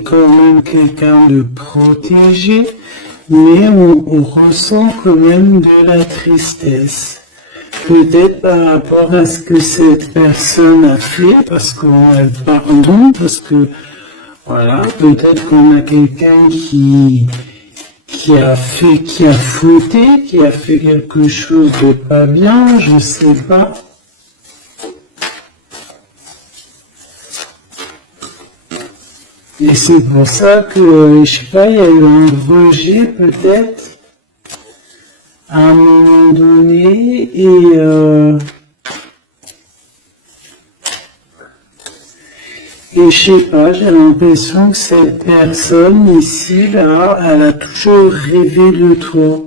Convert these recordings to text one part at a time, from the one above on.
t'es quand même quelqu'un de protégé, mais on ressent quand même de la tristesse. Peut-être par rapport à ce que cette personne a fait, parce qu'on a le pardon, parce que, voilà, peut-être qu'on a quelqu'un qui a fauté, qui a fait quelque chose de pas bien, je sais pas. Et c'est pour ça que, je sais pas, il y a eu un rejet peut-être, à un moment donné, et je sais pas, j'ai l'impression que cette personne ici, là, elle a toujours rêvé de toi.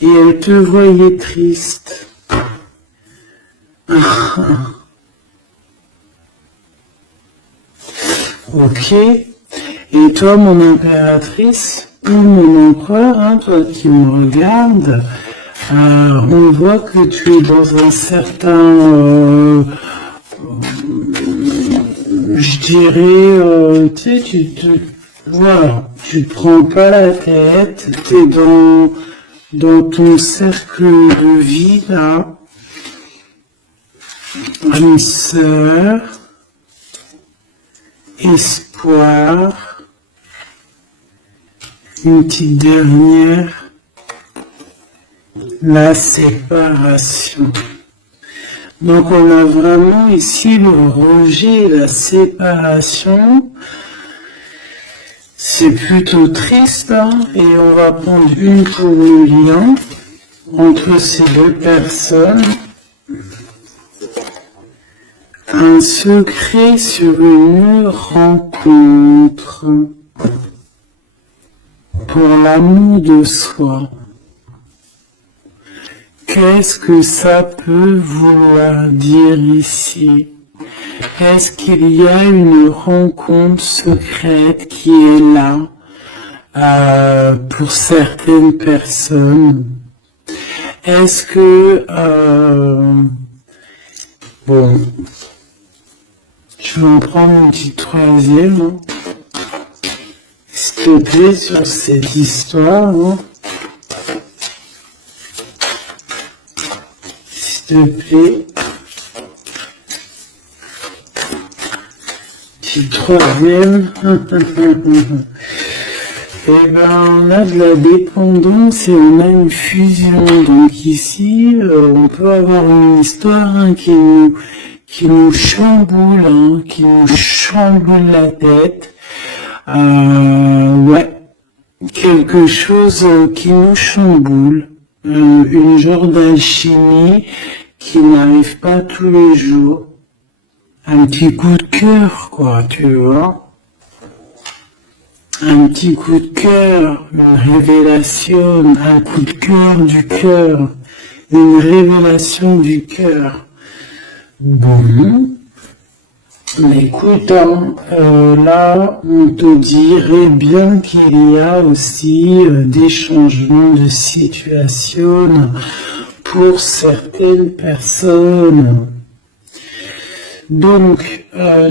Et elle te voyait triste. Ok. Et toi, mon impératrice, ou mon empereur, hein, toi qui me regardes, on voit que tu es dans un certain, je dirais, tu sais, voilà, tu te prends pas la tête, t'es dans ton cercle de vie, là, une sœur, espoir, une petite dernière, la séparation. Donc on a vraiment ici le rejet et la séparation. C'est plutôt triste, hein, et on va prendre une pour le lien entre ces deux personnes. Un secret sur une rencontre pour l'amour de soi. Qu'est-ce que ça peut vouloir dire ici? Est-ce qu'il y a une rencontre secrète qui est là pour certaines personnes? Est-ce que... bon, je vais en prendre une petite troisième. Hein. S'il te plaît, sur cette histoire. Hein. S'il te plaît. Troisième. Et ben on a de la dépendance et on a une fusion. Donc ici, on peut avoir une histoire hein, qui nous chamboule, hein, qui nous chamboule la tête. Ouais, quelque chose qui nous chamboule. Une genre d'alchimie qui n'arrive pas tous les jours. Un petit coup de cœur, quoi, tu vois. Un petit coup de cœur, une révélation, un coup de cœur du cœur, une révélation du cœur. Bon. Mais écoute, là, on te dirait bien qu'il y a aussi des changements de situation pour certaines personnes. Donc,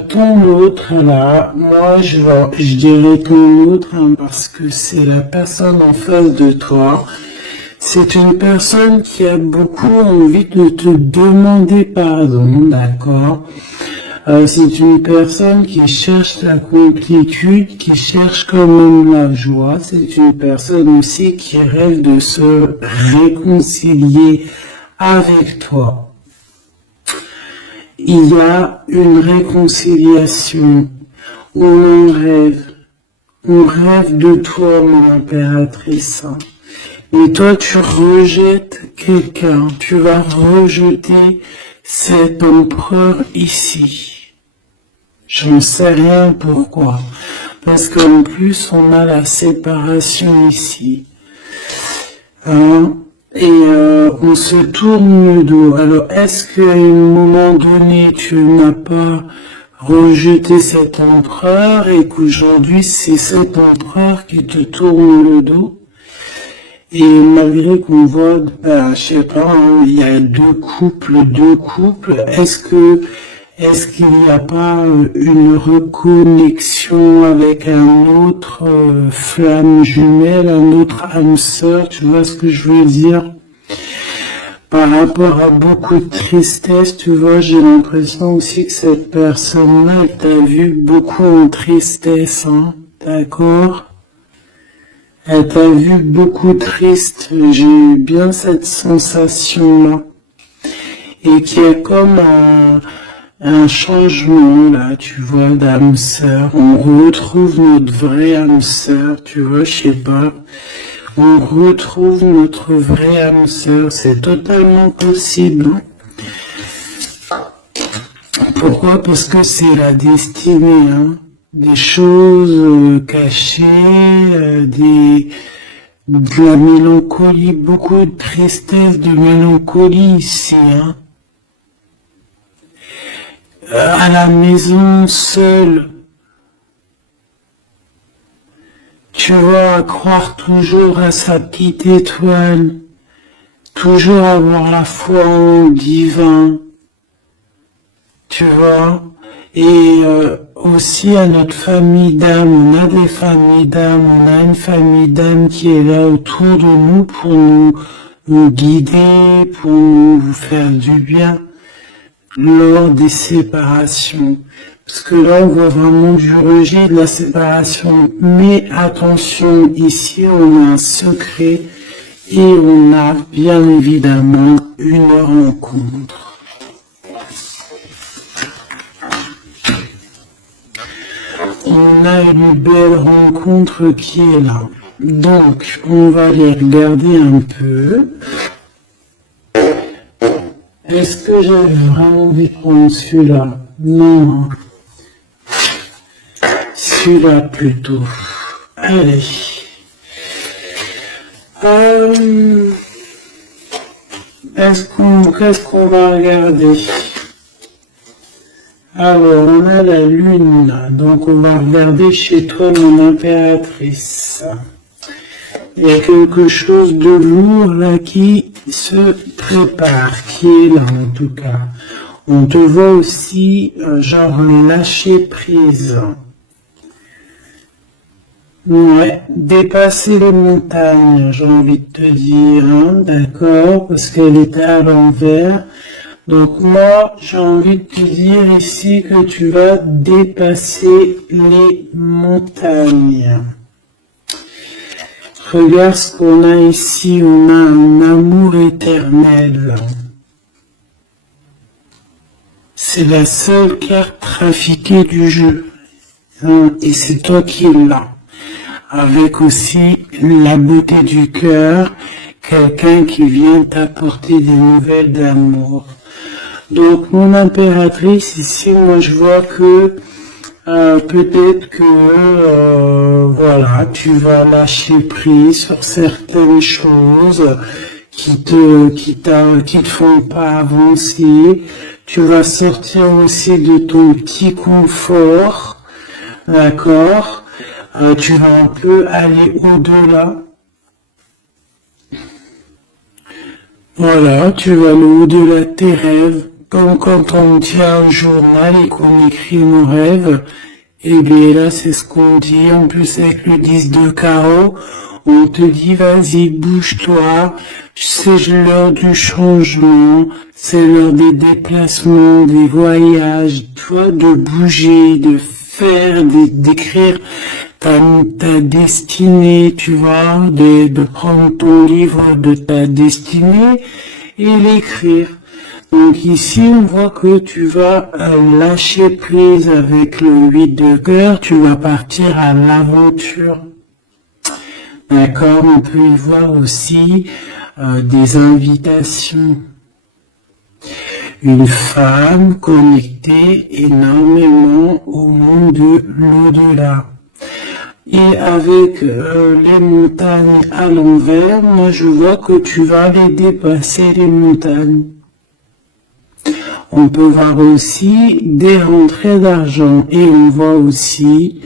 ton autre, là, moi, je dirais ton autre, hein, parce que c'est la personne en face de toi. C'est une personne qui a beaucoup envie de te demander pardon, d'accord? C'est une personne qui cherche la complétude, qui cherche quand même la joie. C'est une personne aussi qui rêve de se réconcilier avec toi. Il y a une réconciliation. On rêve de toi, mon impératrice. Et toi, tu rejettes quelqu'un. Tu vas rejeter cet empereur ici. Je ne sais rien pourquoi. Parce qu'en plus, on a la séparation ici. On se tourne le dos. Alors, est-ce qu'à un moment donné, tu n'as pas rejeté cet empereur et qu'aujourd'hui, c'est cet empereur qui te tourne le dos? Et malgré qu'on voit, je sais pas, hein, il y a deux couples, est-ce Est-ce qu'il n'y a pas une reconnexion avec un autre flamme jumelle, un autre âme sœur, tu vois ce que je veux dire? Par rapport à beaucoup de tristesse, tu vois, j'ai l'impression aussi que cette personne-là, elle t'a vu beaucoup en tristesse, hein, d'accord? Elle t'a vu beaucoup triste, j'ai eu bien cette sensation-là. Et qu'il y a comme un changement, là, tu vois, d'âme sœur. On retrouve notre vraie âme sœur, tu vois, je sais pas. On retrouve notre vraie âme sœur, c'est totalement possible. Pourquoi? Parce que c'est la destinée, hein. Des choses cachées, de la mélancolie, beaucoup de tristesse, de mélancolie ici, hein. À la maison, seule, tu vas croire toujours à sa petite étoile, toujours avoir la foi en divin, tu vois, et aussi à notre famille d'âme, on a des familles d'âme, on a une famille d'âme qui est là autour de nous pour nous guider, pour nous faire du bien lors des séparations. Parce que là, on voit vraiment du rejet de la séparation. Mais attention, ici, on a un secret et on a bien évidemment une rencontre. On a une belle rencontre qui est là. Donc, on va les regarder un peu. Est-ce que j'avais vraiment envie de prendre celui-là? Non. Celui-là plutôt. Allez. Qu'est-ce qu'on va regarder? Alors, on a la lune, donc on va regarder chez toi, mon impératrice. Il y a quelque chose de lourd là qui se prépare, qui est là en tout cas. On te voit aussi, genre lâcher prise. Ouais, dépasser les montagnes, j'ai envie de te dire, hein, d'accord, parce qu'elle était à l'envers. Donc moi, j'ai envie de te dire ici que tu vas dépasser les montagnes. Regarde ce qu'on a ici, on a un amour éternel. C'est la seule carte trafiquée du jeu. Hein, et c'est toi qui l'as. Avec aussi la beauté du cœur, quelqu'un qui vient t'apporter des nouvelles d'amour. Donc mon impératrice ici, moi je vois que peut-être que voilà, tu vas lâcher prise sur certaines choses qui te font pas avancer. Tu vas sortir aussi de ton petit confort, d'accord? Tu vas un peu aller au-delà. Voilà, tu vas aller au-delà de tes rêves. Comme quand on tient un journal et qu'on écrit nos rêves, et bien là c'est ce qu'on dit, en plus avec le 10 de carreau, on te dit vas-y bouge-toi, c'est l'heure du changement, c'est l'heure des déplacements, des voyages, toi de bouger, de faire, d'écrire ta destinée, tu vois, de prendre ton livre de ta destinée et l'écrire. Donc ici, on voit que tu vas lâcher prise avec le 8 de cœur, tu vas partir à l'aventure. D'accord, on peut y voir aussi des invitations. Une femme connectée énormément au monde de l'au-delà. Et avec les montagnes à l'envers, moi je vois que tu vas les dépasser les montagnes. On peut voir aussi des rentrées d'argent et on voit aussi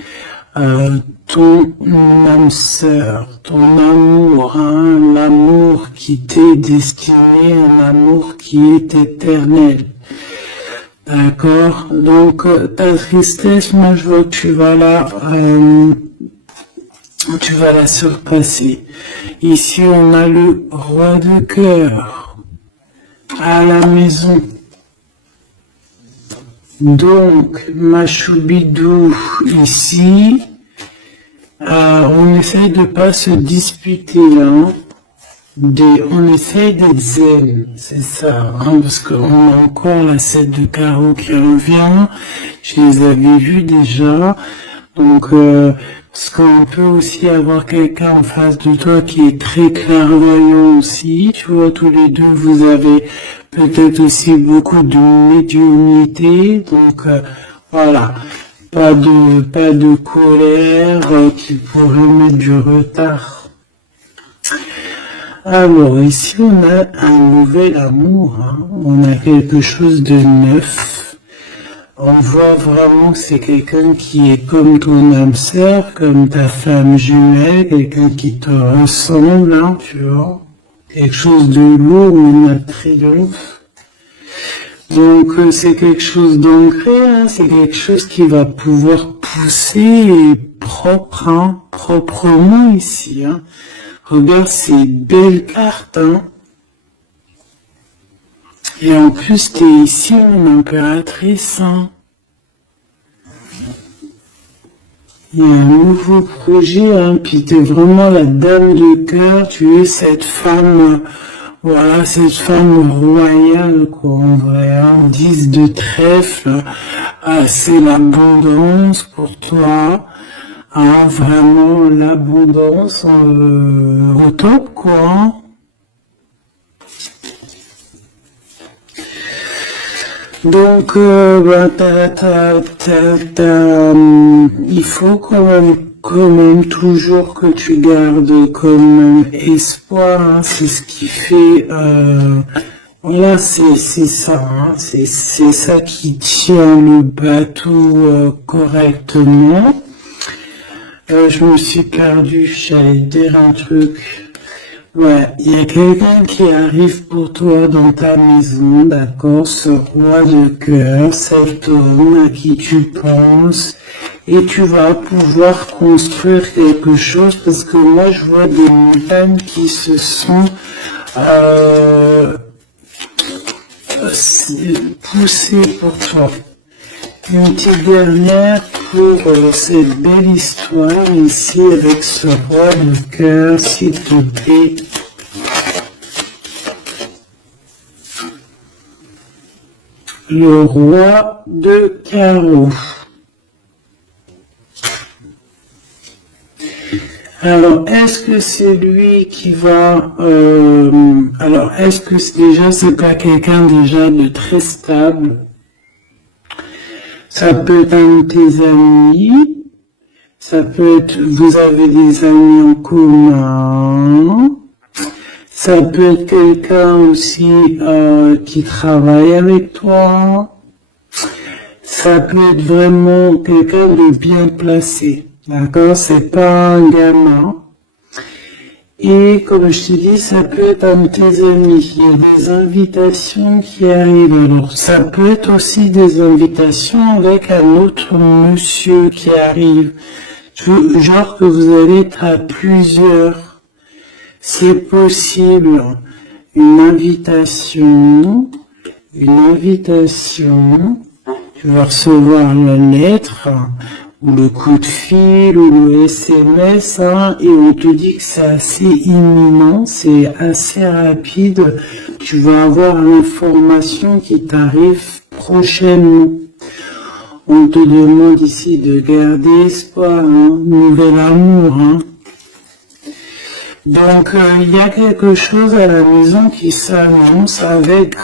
ton âme sœur, ton amour, hein, l'amour qui t'est destiné, un amour qui est éternel. D'accord? Donc, ta tristesse, moi, je vois que tu vas la surpasser. Ici, on a le roi de cœur à la maison. Donc, ma choubidou, ici, on essaye de pas se disputer, hein. On essaye d'être zen, c'est ça, hein, parce qu'on a encore la 7 de carreau qui revient, je les avais vus déjà, donc parce qu'on peut aussi avoir quelqu'un en face de toi qui est très clairvoyant aussi, tu vois, tous les deux vous avez peut-être aussi beaucoup de médiumnité, donc voilà, pas de colère qui pourrait mettre du retard. Alors ici on a un nouvel amour, hein. On a quelque chose de neuf. On voit vraiment que c'est quelqu'un qui est comme ton âme sœur, comme ta femme jumelle, quelqu'un qui te ressemble, hein, tu vois. Quelque chose de lourd, on a le triomphe. Donc c'est quelque chose d'ancré, hein, c'est quelque chose qui va pouvoir pousser propre, hein, proprement ici, hein. Regarde ces belles cartes, hein. Et en plus, t'es ici mon impératrice, hein. Il y a un nouveau projet, hein. Puis t'es vraiment la dame de cœur. Tu es cette femme, voilà, cette femme royale, quoi, en vrai, hein. 10 de trèfle, c'est l'abondance pour toi. Hein, vraiment l'abondance au top, quoi. Hein. Donc, il faut quand même toujours que tu gardes comme espoir. Hein, c'est ce qui fait. Voilà, c'est ça. Hein, c'est ça qui tient le bateau correctement. Je me suis perdu, j'allais dire un truc. Ouais, il y a quelqu'un qui arrive pour toi dans ta maison, d'accord, ce roi de cœur, cet homme à qui tu penses, et tu vas pouvoir construire quelque chose, parce que moi je vois des montagnes qui se sont poussées pour toi. Une petite dernière pour cette belle histoire ici avec ce roi de cœur, s'il te plaît. Le roi de carreau. Alors, est-ce que c'est lui qui va... alors, est-ce que c'est pas quelqu'un déjà de très stable? Ça peut être un de tes amis, ça peut être, vous avez des amis en commun, ça peut être quelqu'un aussi qui travaille avec toi, ça peut être vraiment quelqu'un de bien placé, d'accord? C'est pas un gamin. Et comme je te dis, ça peut être un de tes amis. Il y a des invitations qui arrivent. Alors, ça peut être aussi des invitations avec un autre monsieur qui arrive. Genre que vous allez être à plusieurs. C'est possible. Une invitation. Tu vas recevoir la lettre, ou le coup de fil, ou le SMS, hein, et on te dit que c'est assez imminent, c'est assez rapide. Tu vas avoir l'information qui t'arrive prochainement. On te demande ici de garder espoir, hein, nouvel amour. Hein. Donc, il y a quelque chose à la maison qui s'annonce avec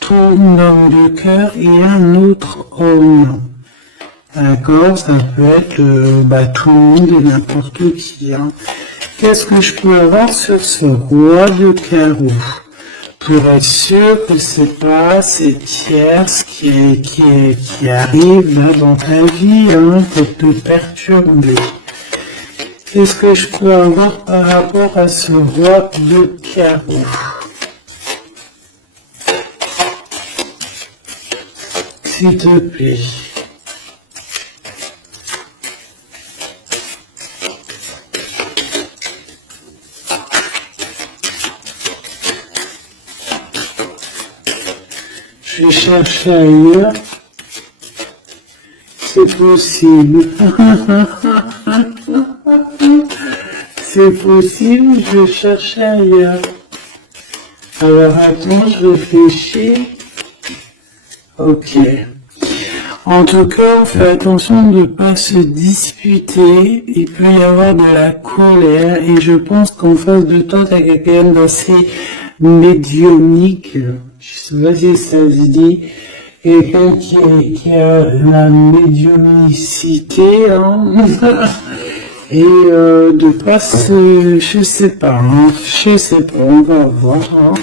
ton homme de cœur et un autre homme. D'accord, ça peut être tout le monde et n'importe qui. Hein. Qu'est-ce que je peux avoir sur ce roi de carreau? Pour être sûr que c'est pas cette tierce qui arrive là dans ta vie, hein, pour te perturber. Qu'est-ce que je peux avoir par rapport à ce roi de carreau? s'il te plaît. Je cherche ailleurs. C'est possible. C'est possible, je cherche ailleurs. Alors attends, je réfléchis. Ok. En tout cas, on fait attention de ne pas se disputer. Il peut y avoir de la colère et je pense qu'en face de toi, tu as quelqu'un d'assez médiumnique. Je sais pas si ça se dit. Quelqu'un qui a la médiumnicité, hein. Et de pas se... Je sais pas, on va voir. Hein.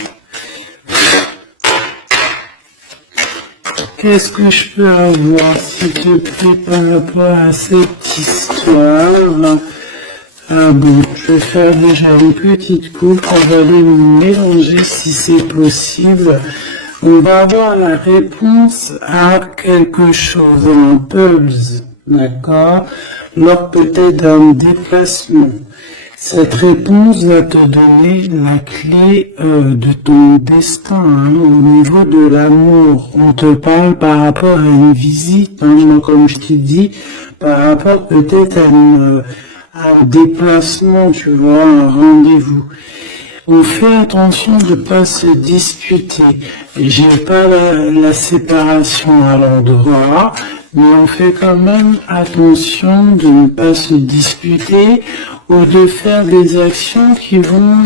Qu'est-ce que je peux avoir, s'il te plaît, par rapport à cette histoire? Ah bon, je vais faire déjà une petite coupe, on va les mélanger si c'est possible. On va avoir la réponse à quelque chose, un pulse, d'accord? Lors peut-être d'un déplacement. Cette réponse va te donner la clé de ton destin, hein, au niveau de l'amour. On te parle par rapport à une visite, hein, comme je t'ai dit, par rapport peut-être à un déplacement, tu vois, un rendez-vous. On fait attention de ne pas se disputer. J'ai pas la séparation à l'endroit, mais on fait quand même attention de ne pas se disputer ou de faire des actions qui vont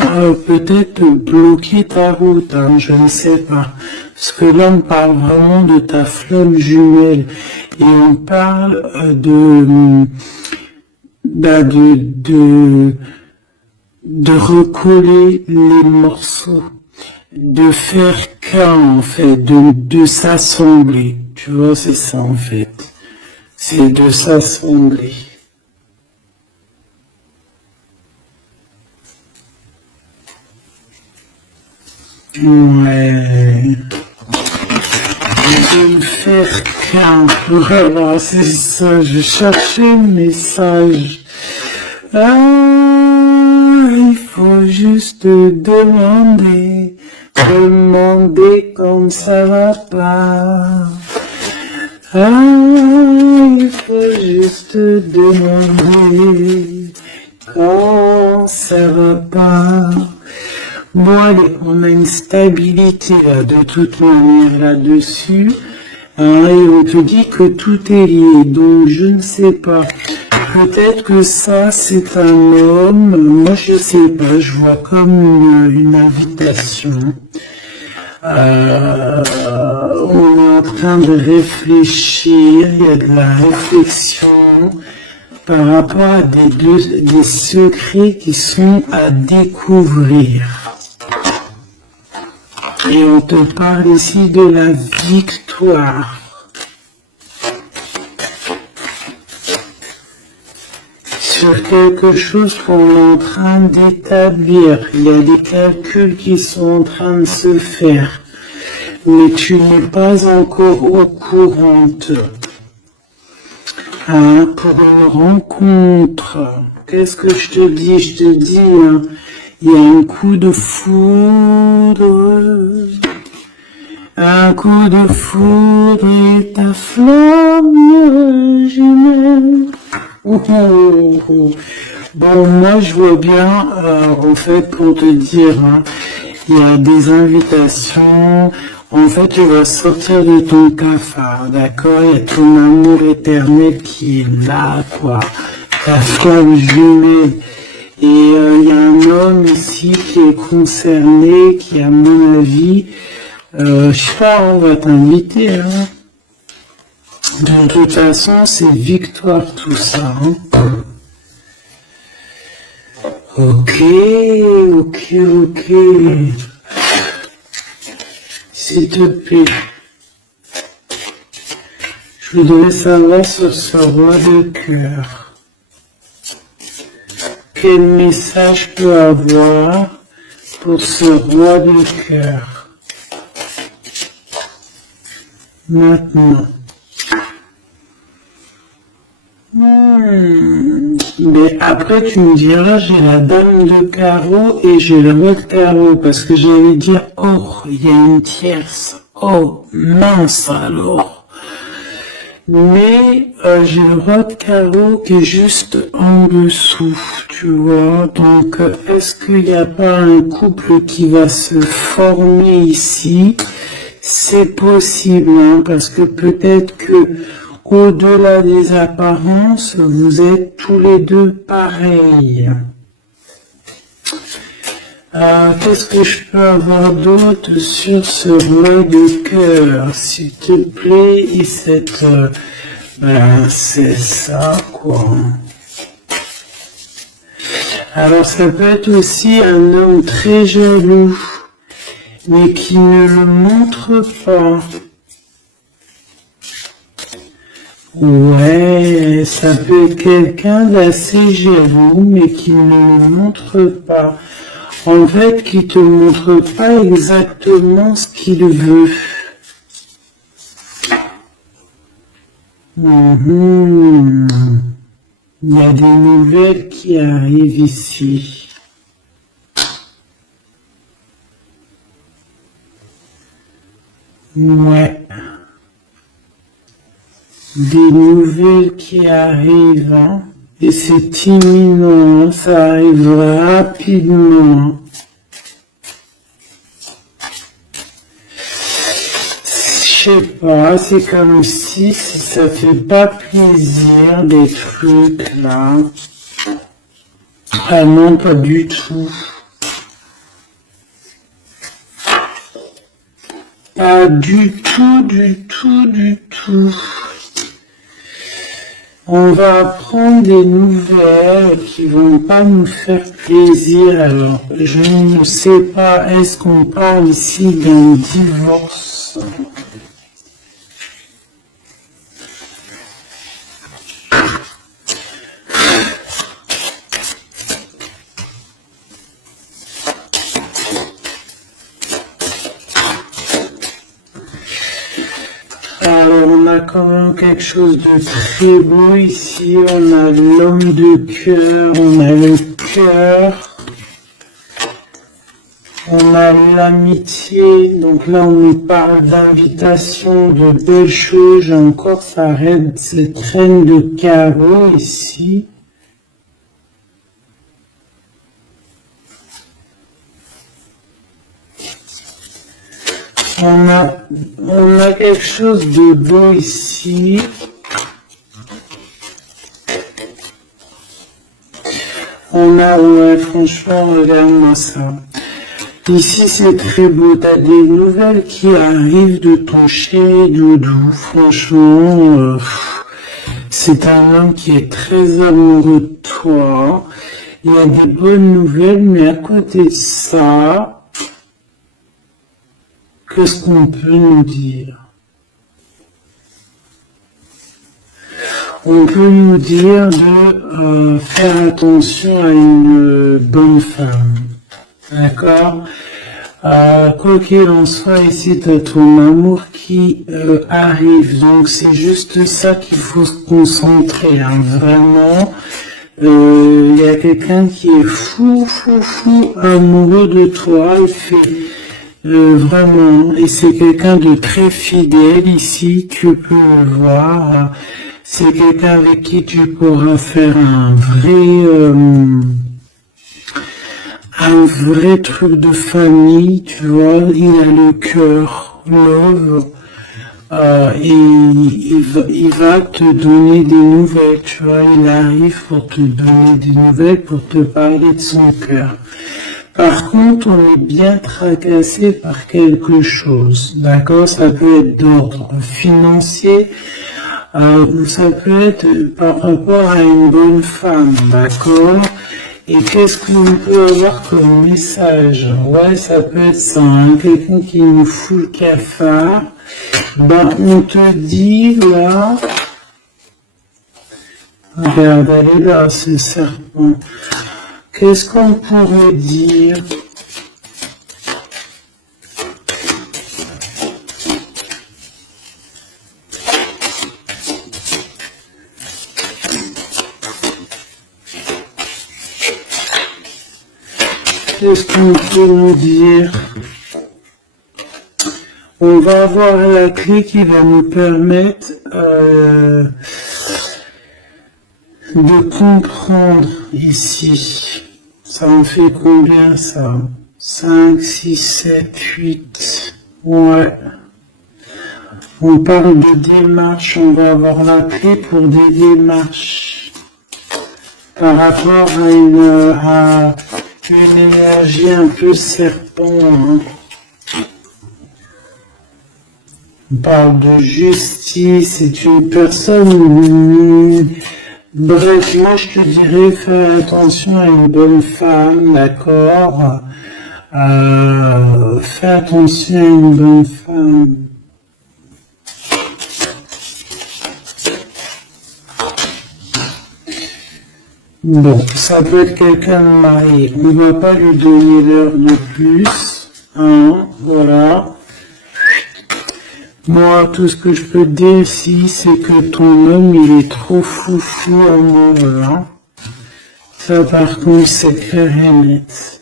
peut-être bloquer ta route, hein, je ne sais pas. Parce que là, on parle vraiment de ta flamme jumelle et on parle de recoller les morceaux, de faire qu'un en fait, de s'assembler. Tu vois, c'est ça en fait. C'est de s'assembler. Ouais. De me faire qu'un. Voilà, c'est ça. Je cherchais le message. Ah, il faut juste demander comme ça va pas. Ah, il faut juste demander quand ça va pas. Bon allez, on a une stabilité là, de toute manière là-dessus. Hein, et on te dit que tout est lié, donc je ne sais pas. Peut-être que ça, c'est un homme. Moi, je sais pas. Je vois comme une invitation. On est en train de réfléchir. Il y a de la réflexion par rapport à des secrets qui sont à découvrir. Et on te parle ici de la victoire. Sur quelque chose qu'on est en train d'établir. Il y a des calculs qui sont en train de se faire. Mais tu n'es pas encore au courante. Hein, pour une rencontre. Qu'est-ce que je te dis? Je te dis, hein, il y a un coup de foudre. Un coup de foudre et ta flamme jumelle. Bon, moi je vois bien, en fait, pour te dire, hein, il y a des invitations. En fait, tu vas sortir de ton cafard, d'accord? Il y a ton amour éternel qui est là, quoi. Ta flamme jumelle. Et il y a un homme ici qui est concerné, qui, à mon avis, je sais pas, on va t'inviter, hein. De toute façon, c'est victoire tout ça, hein. Ok. S'il te plaît. Je voudrais savoir sur ce roi de cœur. Quel message peut avoir pour ce roi de cœur? Maintenant. Mais après, tu me diras, j'ai la dame de carreau et j'ai le roi de carreau, parce que j'allais dire, oh, il y a une tierce. Oh, mince alors. Mais j'ai le roi de carreau qui est juste en dessous, tu vois. Donc, est-ce qu'il n'y a pas un couple qui va se former ici? C'est possible, hein, parce que peut-être que au-delà des apparences, vous êtes tous les deux pareils. Qu'est-ce que je peux avoir d'autre sur ce roi de cœur, s'il te plaît, et cette... c'est ça, quoi. Alors, ça peut être aussi un homme très jaloux, mais qui ne le montre pas. Ouais, ça peut être quelqu'un d'assez jaloux, mais qui ne le montre pas. En fait, qui te montre pas exactement ce qu'il veut. Il y a des nouvelles qui arrivent ici. Ouais. Des nouvelles qui arrivent, hein. Et c'est imminent, ça arrive rapidement. Je sais pas, c'est comme si ça fait pas plaisir des trucs là. Ah non, pas du tout. Pas du tout, du tout, du tout. On va apprendre des nouvelles qui vont pas nous faire plaisir. Alors, je ne sais pas, est-ce qu'on parle ici d'un divorce? Alors, on a quand même quelque chose de très beau ici. On a l'homme de cœur, on a le cœur, on a l'amitié. Donc là, on nous parle d'invitation, de belles choses. Encore, ça arrête cette reine de carreau ici. On a quelque chose de beau ici. Ouais, franchement, regarde-moi ça. Ici, c'est très beau. T'as des nouvelles qui arrivent de ton chéri doudou. Franchement, c'est un homme qui est très amoureux de toi. Il y a des bonnes nouvelles, mais à côté de ça, qu'est-ce qu'on peut nous dire? On peut nous dire de faire attention à une bonne femme. D'accord? Quoi qu'il en soit, ici, tu as ton amour qui arrive. Donc, c'est juste ça qu'il faut se concentrer. Hein. Vraiment, il y a quelqu'un qui est fou amoureux de toi. Il fait vraiment, et c'est quelqu'un de très fidèle ici. Tu peux le voir. C'est quelqu'un avec qui tu pourras faire un vrai truc de famille, tu vois. Il a le cœur, love, et il va te donner des nouvelles, tu vois. Il arrive pour te donner des nouvelles, pour te parler de son cœur. Par contre, on est bien tracassé par quelque chose, d'accord? Ça peut être d'ordre financier, ou ça peut être par rapport à une bonne femme, d'accord? Et qu'est-ce qu'on peut avoir comme message? Ouais, ça peut être ça, hein, quelqu'un qui nous fout le cafard. Ben, on te dit, là, regarde, elle est là, ce serpent. Qu'est-ce qu'on pourrait dire? qu'est-ce qu'on peut nous dire? On va avoir la clé qui va nous permettre de comprendre ici. Ça en fait combien ça? 5, 6, 7, 8. Ouais. On parle de démarche, on va avoir la clé pour des démarches. Par rapport à une énergie un peu serpent. Hein. On parle de justice, c'est une personne... Bref, moi je te dirais, fais attention à une bonne femme, d'accord? Fais attention à une bonne femme. Bon, ça peut être quelqu'un de marié. On ne va pas lui donner l'heure de plus. Hein, voilà. Moi, tout ce que je peux te dire ici, c'est que ton homme, il est trop foufou amoureux. Hein. Ça, par contre, c'est clair et net.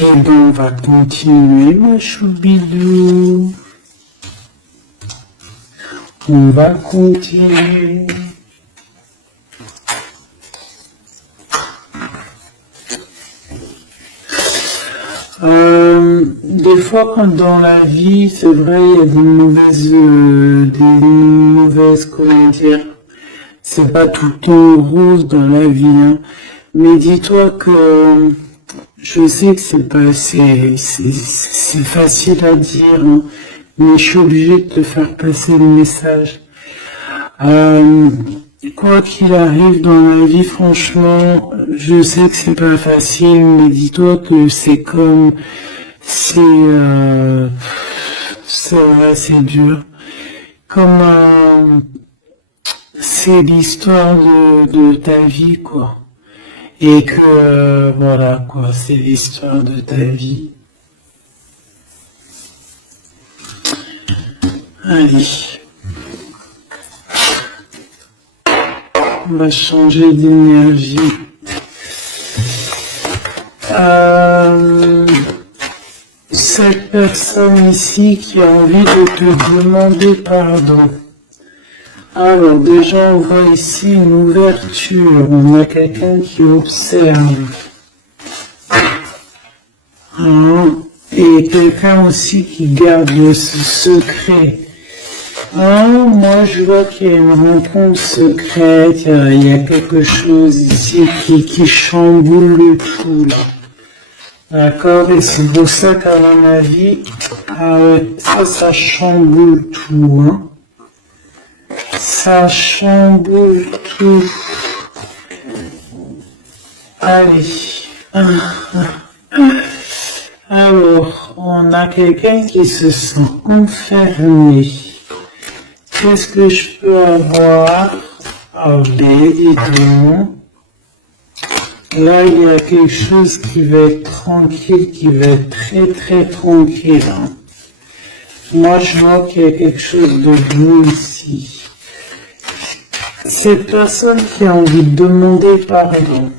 Et ben, on va continuer, ma choubidou. On va continuer. Des fois, quand dans la vie, c'est vrai, il y a des mauvaises, comment dire, c'est pas tout le temps rose dans la vie, hein. Mais dis-toi que, je sais que c'est facile à dire, hein, mais je suis obligé de te faire passer le message. Quoi qu'il arrive dans la vie, franchement, je sais que c'est pas facile, mais dis-toi que c'est vrai, c'est dur. Comme, c'est l'histoire de ta vie, quoi. Et que, voilà, quoi, c'est l'histoire de ta vie. Allez. On va changer d'énergie. Cette personne ici qui a envie de te demander pardon. Alors déjà on voit ici une ouverture, on a quelqu'un qui observe. Hein, et quelqu'un aussi qui garde ce secret. Ah, moi je vois qu'il y a une rencontre secrète, il y a quelque chose ici qui chamboule le tout. D'accord? Et c'est pour ça qu'à mon avis, ça chamboule tout. Hein. Ça chamboule tout. Allez. Alors, on a quelqu'un qui se sent enfermé. Qu'est-ce que je peux avoir? Allez, dis donc. Là, il y a quelque chose qui va être tranquille, qui va être très très tranquille. Hein. Moi, je vois qu'il y a quelque chose de beau ici. Cette personne qui a envie de demander pardon.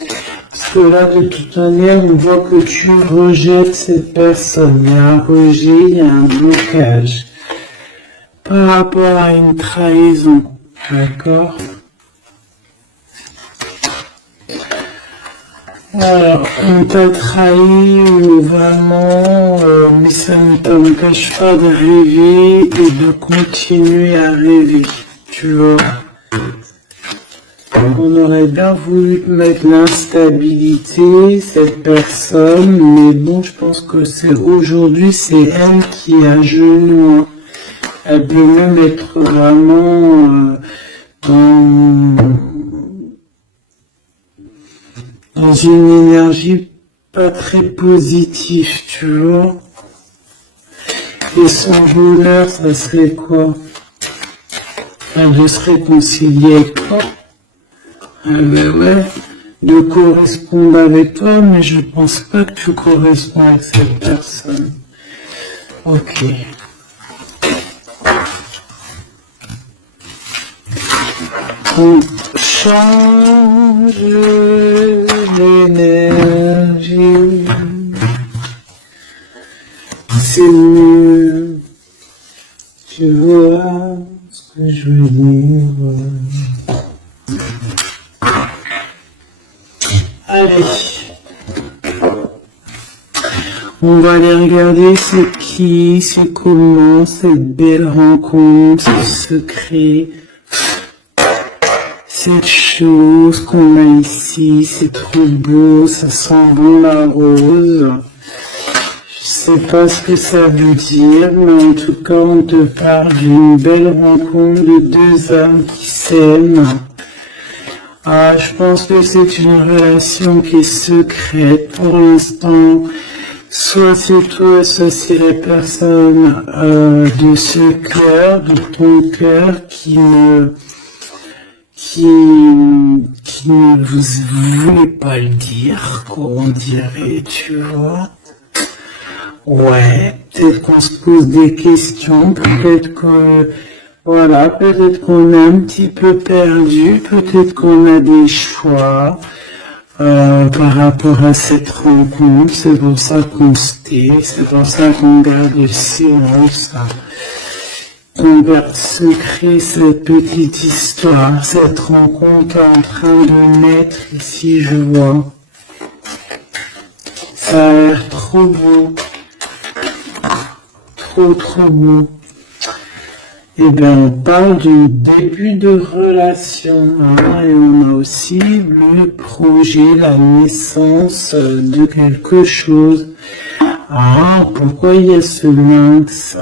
Parce que là, de toute manière, on voit que tu rejettes cette personne. Il y a un rejet, il y a un blocage. Par rapport à une trahison. D'accord? Alors, on t'a trahi vraiment, mais ça ne t'empêche pas de rêver et de continuer à rêver, tu vois. On aurait bien voulu mettre l'instabilité, cette personne, mais bon, je pense que aujourd'hui, c'est elle qui est à genoux. Elle peut même être vraiment dans une énergie pas très positive, tu vois. Et son bonheur, ça serait quoi? De se réconcilier avec toi. Ah ben ouais, de correspondre avec toi, mais je pense pas que tu corresponds avec cette personne. Ok. On change l'énergie. C'est mieux. Tu vois ce que je veux dire. Allez. On va aller regarder c'est comment cette belle rencontre, ce secret, cette chose qu'on a ici, c'est trop beau, ça sent bon la rose. Je sais pas ce que ça veut dire, mais en tout cas, on te parle d'une belle rencontre de deux âmes qui s'aiment. Ah, je pense que c'est une relation qui est secrète pour l'instant. Soit c'est toi, soit c'est la personne de ce cœur, de ton cœur qui ne vous voulez pas le dire, quoi, on dirait, tu vois. Ouais, peut-être qu'on se pose des questions, peut-être que, voilà, peut-être qu'on est un petit peu perdu, peut-être qu'on a des choix. Par rapport à cette rencontre, c'est pour ça qu'on se tait, c'est pour ça qu'on garde le silence, qu'on garde secret cette petite histoire, cette rencontre en train de naître ici, je vois. Ça a l'air trop beau, trop beau. Eh bien, on parle du début de relation, hein, et on a aussi le projet, la naissance de quelque chose. Ah, pourquoi il y a ce lynx?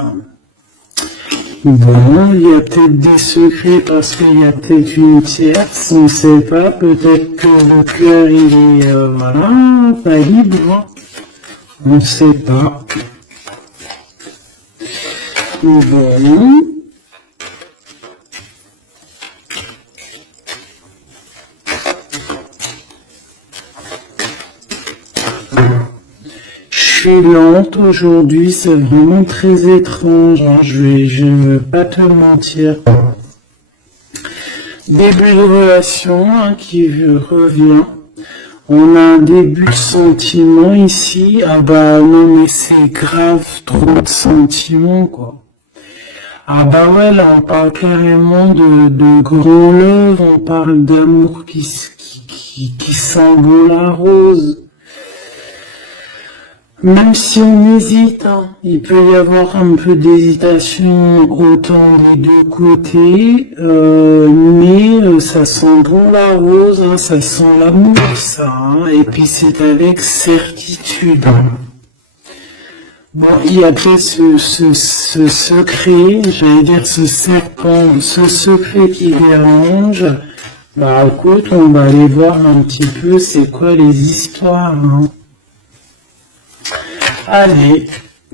Bon, il y a peut-être des secrets parce qu'il y a peut-être une tierce, on ne sait pas, peut-être que le cœur il est, voilà, pas libre, on ne sait pas. Bon. Je suis lente aujourd'hui, c'est vraiment très étrange, hein. Je vais pas te mentir. Début de relation, hein, qui revient. On a un début de sentiment ici. Ah bah non mais c'est grave, trop de sentiments quoi. Ah bah ouais, là on parle carrément de grand love, on parle d'amour qui sent bon la rose. Même si on hésite, hein, il peut y avoir un peu d'hésitation autant des deux côtés, mais ça sent bon la rose, hein, ça sent l'amour, ça, hein, et puis c'est avec certitude. Bon, il y a peut-être ce secret, j'allais dire ce serpent, ce secret qui dérange. Bah écoute, on va aller voir un petit peu c'est quoi les histoires, hein. Allez,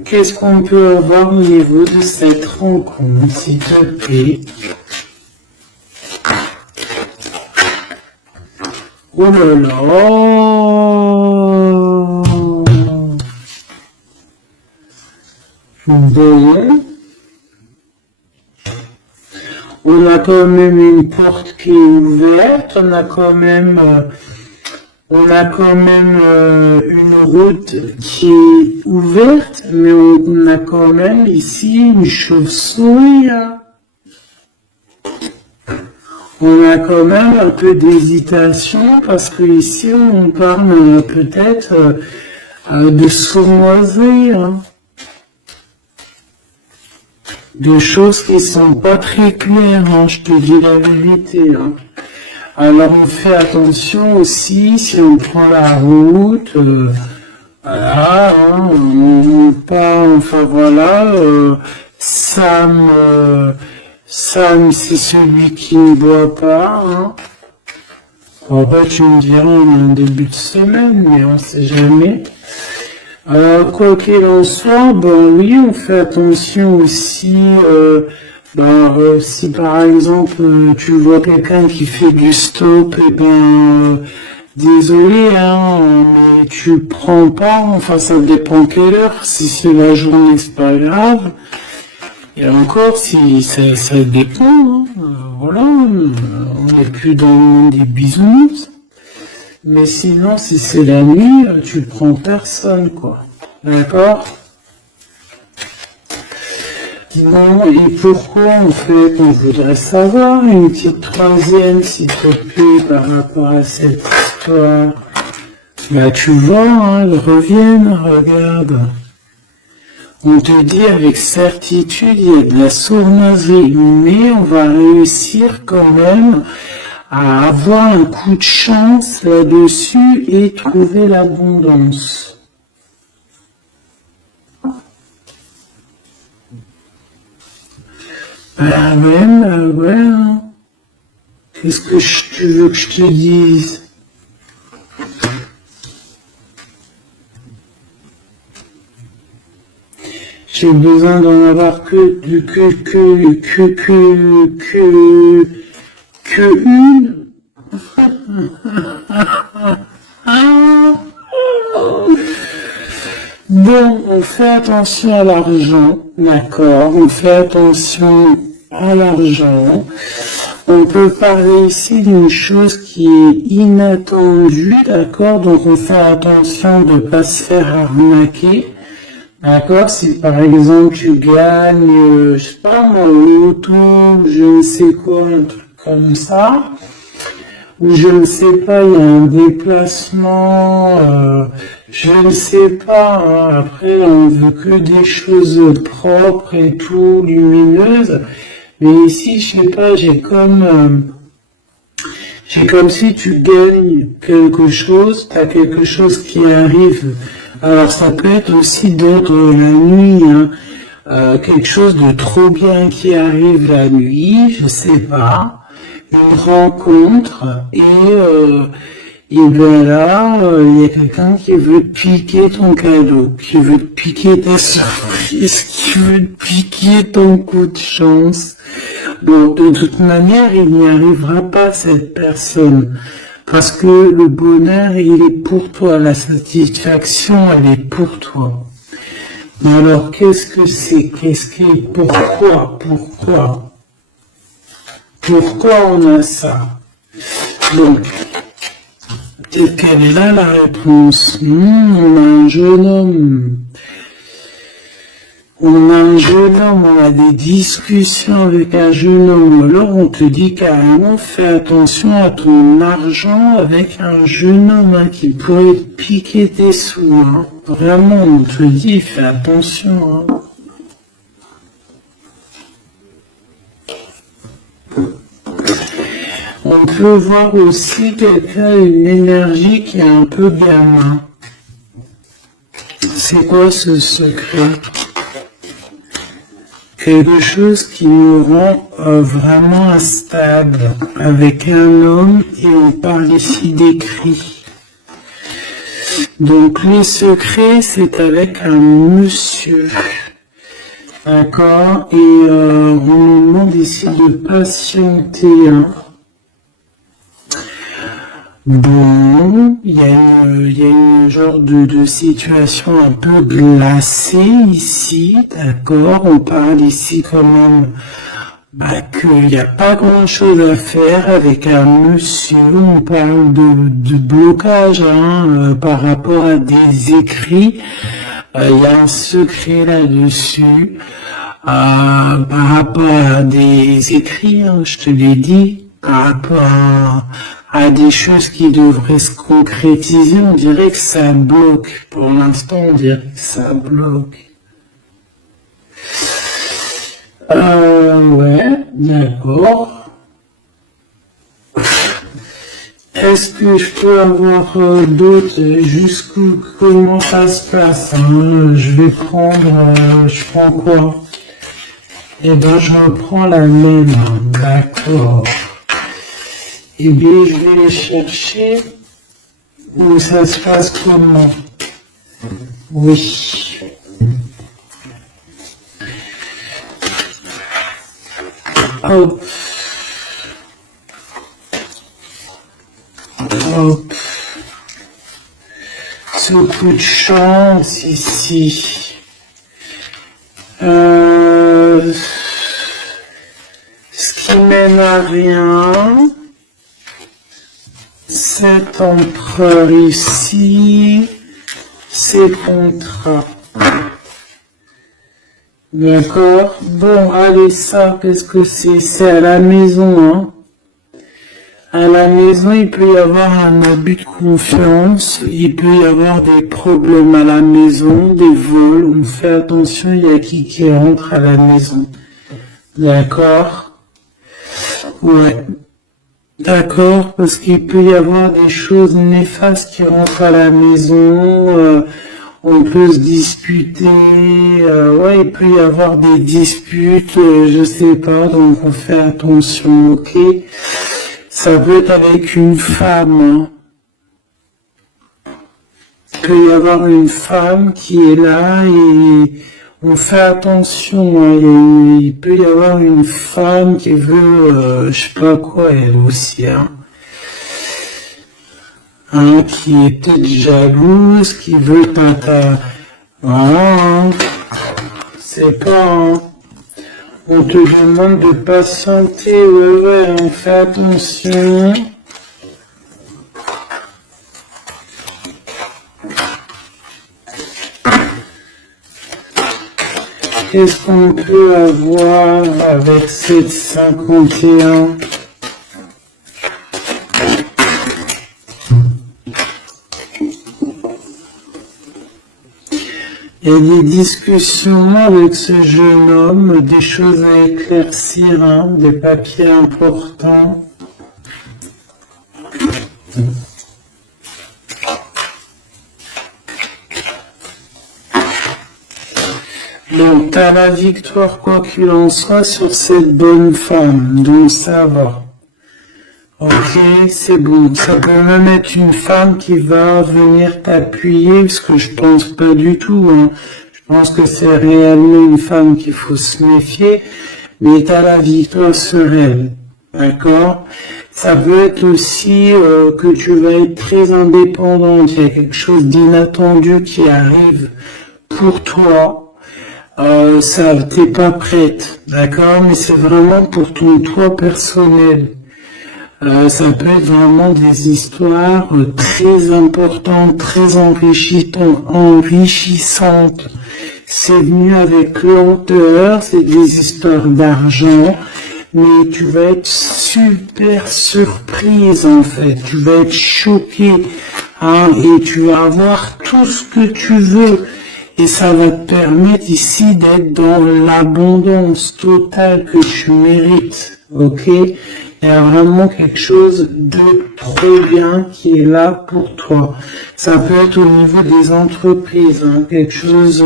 qu'est-ce qu'on peut avoir au niveau de cette rencontre, s'il te plaît? Oh là là! Bon. On a quand même une porte qui est ouverte, on a quand même une route qui est ouverte, mais on a quand même ici une chauve-souris. On a quand même un peu d'hésitation parce que ici on parle peut-être de sournoiserie, hein. De choses qui sont pas très claires, hein, je te dis la vérité, hein. Alors on fait attention aussi si on prend la route, voilà, hein, on part, enfin voilà, Sam c'est celui qui ne boit pas, hein. En fait tu me diras on a un début de semaine, mais on sait jamais. Quoi qu'il en soit, ben oui, on fait attention aussi, si par exemple tu vois quelqu'un qui fait du stop, et ben désolé, hein, mais tu prends pas, enfin ça dépend quelle heure, si c'est la journée c'est pas grave. Et encore, si ça dépend, hein, voilà, on n'est plus dans le monde des bisounours. Mais sinon, si c'est la nuit, tu prends personne, quoi. D'accord? Bon, et pourquoi, en fait, on voudrait savoir une petite troisième, s'il te plaît, par rapport à cette histoire. Bah, tu vois, hein, ils reviennent, regarde. On te dit avec certitude, il y a de la sournoiserie, mais on va réussir quand même à avoir un coup de chance là-dessus et trouver l'abondance. Bah ouais, hein. Qu'est-ce que tu veux que je te dise? J'ai besoin d'en avoir que une. Bon, on fait attention à l'argent, d'accord? On fait attention à l'argent. On peut parler ici d'une chose qui est inattendue, d'accord? Donc on fait attention de ne pas se faire arnaquer. D'accord, si par exemple tu gagnes, je sais pas moi, au loto, je ne sais quoi, un truc comme ça, ou je ne sais pas, il y a un déplacement, je ne sais pas, hein, après on veut que des choses propres et tout, lumineuses, mais ici, je sais pas, j'ai comme si tu gagnes quelque chose, t'as quelque chose qui arrive. Alors ça peut être aussi d'ordre la nuit, hein, quelque chose de trop bien qui arrive la nuit, je sais pas, une rencontre, et bien là, il y a quelqu'un qui veut te piquer ton cadeau, qui veut te piquer ta surprise, qui veut te piquer ton coup de chance. Bon, de toute manière, il n'y arrivera pas cette personne. Parce que le bonheur, il est pour toi, la satisfaction, elle est pour toi. Mais alors, qu'est-ce que c'est? Pourquoi on a ça? Donc, quelle est là la réponse? On a un jeune homme. On a des discussions avec un jeune homme, alors on te dit carrément fais attention à ton argent avec un jeune homme hein, qui pourrait piquer tes sous. Hein. Vraiment, on te dit fais attention. Hein. On peut voir aussi quelqu'un une énergie qui est un peu gamin. C'est quoi ce secret? Quelque chose qui nous rend vraiment instable avec un homme et on parle ici d'écrit. Donc les secrets c'est avec un monsieur. D'accord? Et on nous demande ici de patienter. Hein. Bon, il y a une genre de situation un peu glacée ici, d'accord? On parle ici quand même qu'il n'y a pas grand chose à faire avec un monsieur, on parle de blocage hein, par rapport à des écrits, il y a un secret là-dessus, par rapport à des écrits, hein, je te l'ai dit, par rapport à des choses qui devraient se concrétiser, on dirait que ça bloque. Pour l'instant, on dirait que ça bloque. Ouais, d'accord. Est-ce que je peux avoir d'autres jusqu'où comment ça se passe hein? Je vais prendre, je prends quoi? Eh ben, je prends la même, d'accord. Eh bien, je vais les chercher où ça se passe comment? Oui. Hop. Hop. Ce coup de chance ici. a rien. Cet empereur ici, c'est contrat. D'accord? Bon, allez, ça, qu'est-ce que c'est? C'est à la maison, hein. À la maison, il peut y avoir un abus de confiance, il peut y avoir des problèmes à la maison, des vols, on fait attention, il y a qui rentre à la maison. D'accord? Ouais. D'accord, parce qu'il peut y avoir des choses néfastes qui rentrent à la maison, on peut se disputer, ouais, il peut y avoir des disputes, je sais pas, donc on fait attention, ok? Ça peut être avec une femme, hein. Il peut y avoir une femme qui est là et on fait attention, hein. Il peut y avoir une femme qui veut, je sais pas quoi, elle aussi, hein. Hein, qui est peut-être jalouse, qui veut ta... Voilà, hein. C'est pas... Hein. On te demande de patienter, ouais, on fait attention. Qu'est-ce qu'on peut avoir avec cette 51? Il y a des discussions avec ce jeune homme, des choses à éclaircir, hein, des papiers importants. Donc, t'as la victoire, quoi qu'il en soit, sur cette bonne femme, donc ça va. Ok, c'est bon. Ça peut même être une femme qui va venir t'appuyer, parce que je pense pas du tout, hein. Je pense que c'est réellement une femme qu'il faut se méfier, mais t'as la victoire sur elle. D'accord? Ça peut être aussi que tu vas être très indépendante, il y a quelque chose d'inattendu qui arrive pour toi. Ça, t'es pas prête, d'accord? Mais c'est vraiment pour ton toi personnel. Ça peut être vraiment des histoires très importantes, très enrichissantes. C'est venu avec lenteur, c'est des histoires d'argent, mais tu vas être super surprise en fait. Tu vas être choquée, hein, et tu vas avoir tout ce que tu veux. Et ça va te permettre ici d'être dans l'abondance totale que tu mérites, ok? Il y a vraiment quelque chose de trop bien qui est là pour toi. Ça peut être au niveau des entreprises, hein, quelque chose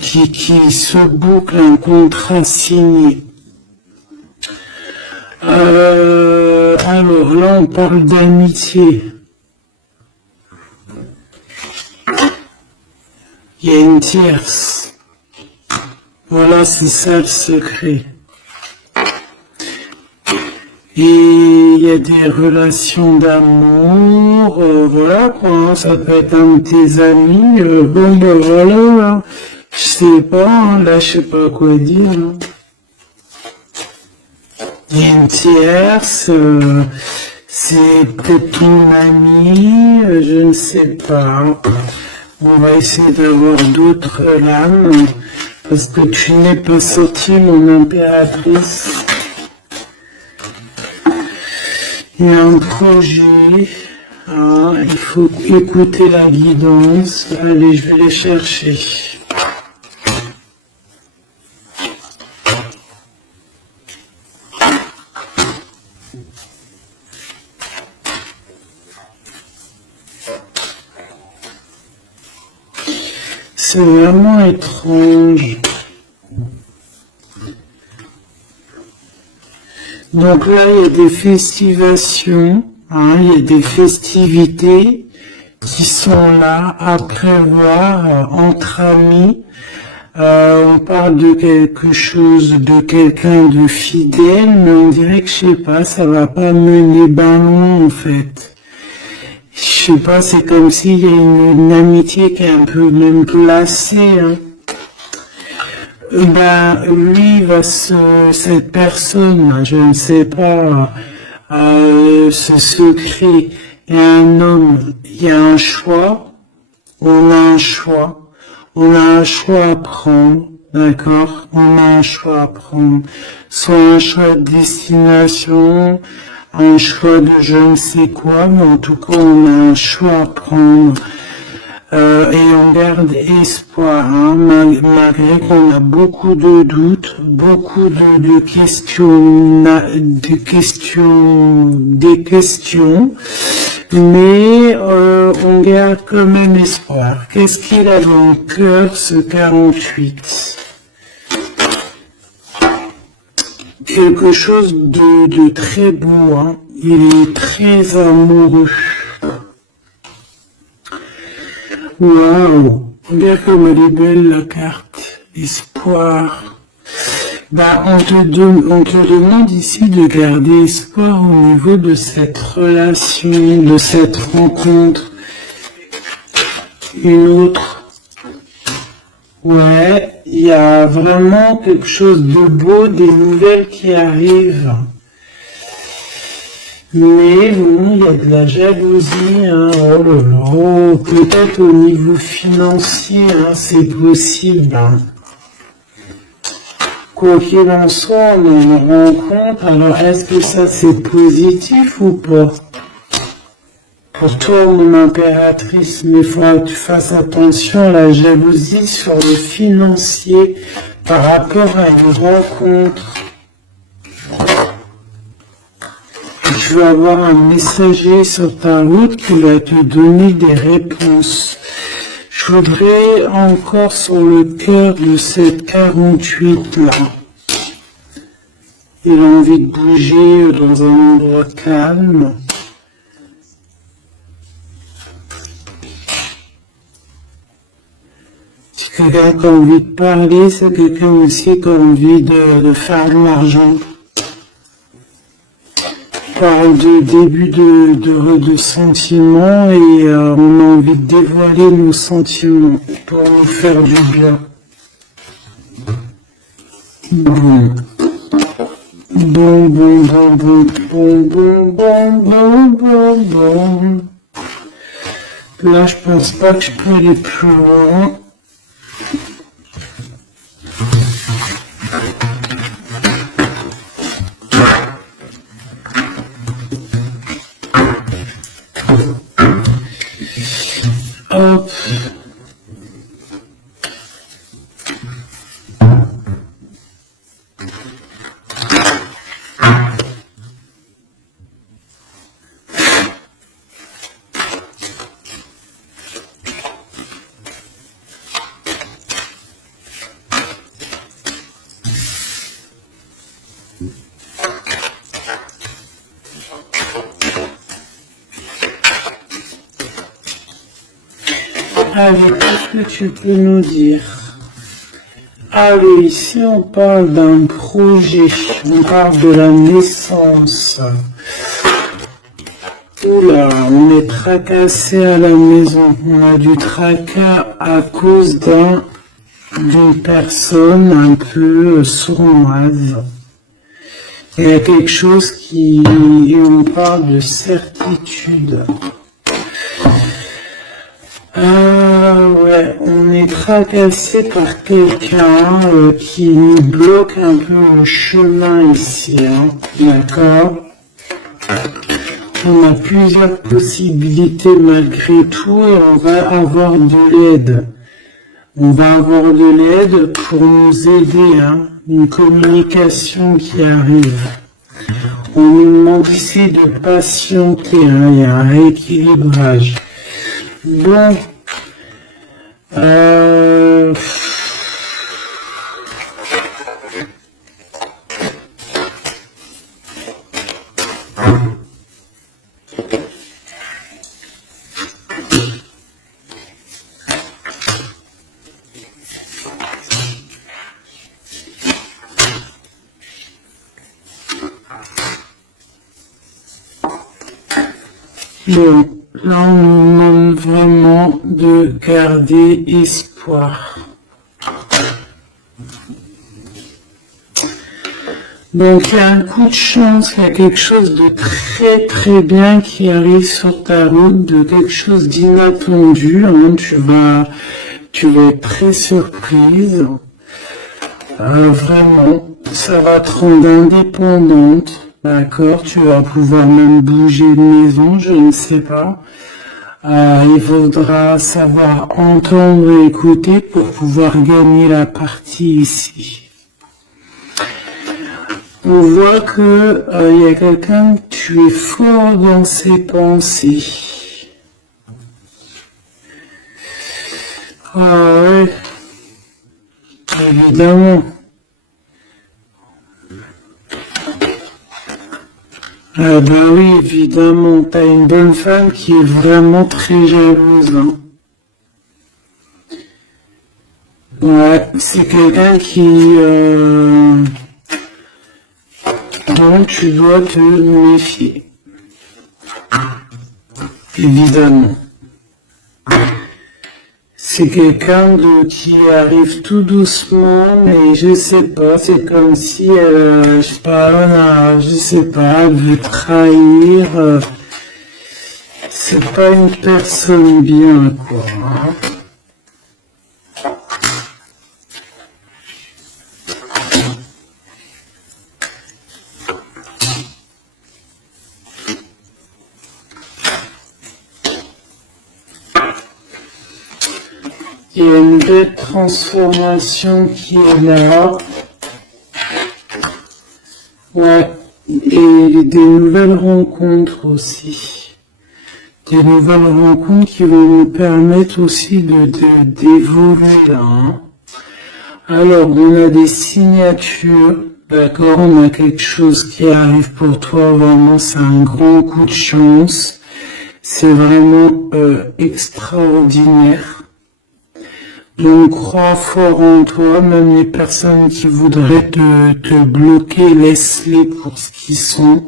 qui se boucle, un contrat signé. Alors là, on parle d'amitié. Il y a une tierce. Voilà, c'est ça le secret. Et il y a des relations d'amour, voilà quoi, hein, ça peut être un de tes amis, bon ben voilà, là, je sais pas, hein, là je sais pas quoi dire. Hein. Il y a une tierce, c'est peut-être ton ami, je ne sais pas. On va essayer d'avoir d'autres lames, parce que tu n'es pas sorti, mon impératrice. Il y a un projet, hein, il faut écouter la guidance. Allez, je vais les chercher. C'est vraiment étrange. Donc là, il y a des festivations, hein, il y a des festivités qui sont là à prévoir entre amis. On parle de quelque chose, de quelqu'un de fidèle, mais on dirait que, je sais pas, ça va pas mener ben loin en fait. Je sais pas, c'est comme s'il y a une amitié qui est un peu même placée, hein. lui cette personne, je ne sais pas, ce secret, il y a un homme, il y a un choix, on a un choix, on a un choix à prendre, d'accord? On a un choix à prendre, soit un choix de destination, un choix de je ne sais quoi, mais en tout cas on a un choix à prendre. Et on garde espoir, hein, malgré qu'on a beaucoup de doutes, beaucoup de questions, mais on garde quand même espoir. Qu'est-ce qu'il a dans le cœur, ce 48? Quelque chose de très beau, hein. Il est très amoureux. Waouh, regarde comme elle est belle la carte, espoir. On te demande ici de garder espoir au niveau de cette relation, de cette rencontre. Une autre. Ouais, il y a vraiment quelque chose de beau, des nouvelles qui arrivent. Mais bon, il y a de la jalousie, hein. Oh là là, peut-être au niveau financier, hein, c'est possible. Hein. Quoi qu'il en soit, on a une rencontre, alors est-ce que ça c'est positif ou pas? Pour toi, mon impératrice, mais il faudra que tu fasses attention à la jalousie sur le financier par rapport à une rencontre. Tu vas avoir un messager sur ta route qui va te donner des réponses. Je voudrais encore sur le cœur de cette 48 là. Il a envie de bouger dans un endroit calme. C'est quelqu'un qui a envie de parler, c'est quelqu'un aussi qui a envie de faire de l'argent. Parle de début de sentiments et on a envie de dévoiler nos sentiments pour nous faire du bien. Bon. Là, je pense pas que je peux aller plus loin. Hop. Allez, qu'est-ce que tu peux nous dire? Allez, ici on parle d'un projet, on parle de la naissance. Oula, on est tracassé à la maison, on a du tracas à cause d'une personne un peu sournoise. Il y a quelque chose on parle de certitude. Ouais, on est tracassé par quelqu'un qui nous bloque un peu le chemin ici, hein, d'accord? On a plusieurs possibilités malgré tout et on va avoir de l'aide. On va avoir de l'aide pour nous aider, hein, une communication qui arrive. On nous demande ici de patienter, hein, il y a un rééquilibrage. Bon, bon, là on nous demande vraiment de garder espoir. Donc il y a un coup de chance, il y a quelque chose de très très bien qui arrive sur ta route, de quelque chose d'inattendu, hein. Tu vas être très surprise. Vraiment, ça va te rendre indépendante, d'accord? Tu vas pouvoir même bouger de maison, je ne sais pas. Il faudra savoir entendre et écouter pour pouvoir gagner la partie ici. On voit que il y a quelqu'un, tu es fort dans ses pensées. Ah ouais, évidemment. Ah bah oui, évidemment, t'as une bonne femme qui est vraiment très jalouse, hein. Ouais, c'est quelqu'un dont tu dois te méfier. Évidemment. C'est quelqu'un qui arrive tout doucement, mais je sais pas, c'est comme si elle, je sais pas, elle veut trahir. C'est pas une personne bien, quoi, hein. Il y a une belle transformation qui est là. Ouais. Et des nouvelles rencontres aussi. Des nouvelles rencontres qui vont nous permettre aussi d'évoluer là, hein. Alors, on a des signatures. D'accord, on a quelque chose qui arrive pour toi. Vraiment, c'est un grand coup de chance. C'est vraiment extraordinaire. Donc crois fort en toi, même les personnes qui voudraient te bloquer, laisse-les pour ce qu'ils sont.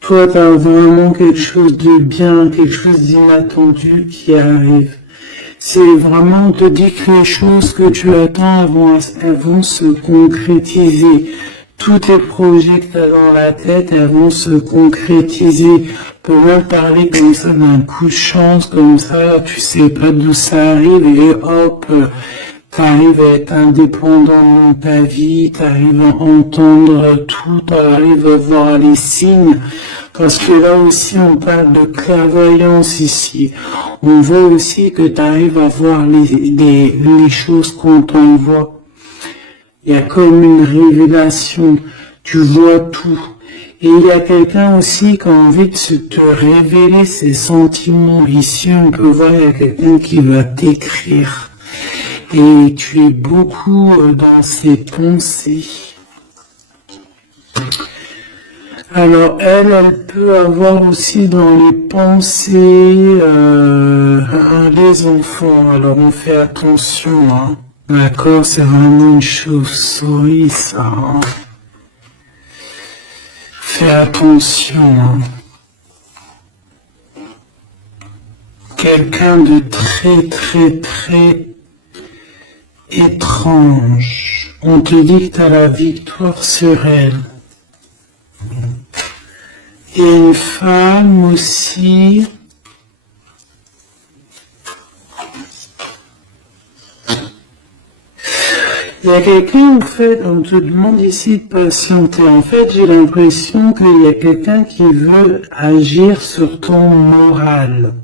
Toi, tu as vraiment quelque chose de bien, quelque chose d'inattendu qui arrive. C'est vraiment, on te dit que les choses que tu attends, elles vont se concrétiser. Tous tes projets que tu as dans la tête, elles vont se concrétiser. On peut même parler comme ça d'un coup de chance, comme ça, tu sais pas d'où ça arrive et hop, t'arrives à être indépendant dans ta vie, t'arrives à entendre tout, t'arrives à voir les signes. Parce que là aussi, on parle de clairvoyance ici. On voit aussi que t'arrives à voir les choses qu'on t'envoie. Il y a comme une révélation. Tu vois tout. Et il y a quelqu'un aussi qui a envie de te révéler ses sentiments. Ici, on peut voir, il y a quelqu'un qui va t'écrire. Et tu es beaucoup dans ses pensées. Alors, elle peut avoir aussi dans les pensées les enfants. Alors, on fait attention, hein. D'accord, c'est vraiment une chauve-souris, ça, hein. Fais attention, hein. Quelqu'un de très très très étrange. On te dit que tu as la victoire sur elle. Et une femme aussi. Il y a quelqu'un, en fait, on te demande ici de patienter. En fait, j'ai l'impression qu'il y a quelqu'un qui veut agir sur ton moral.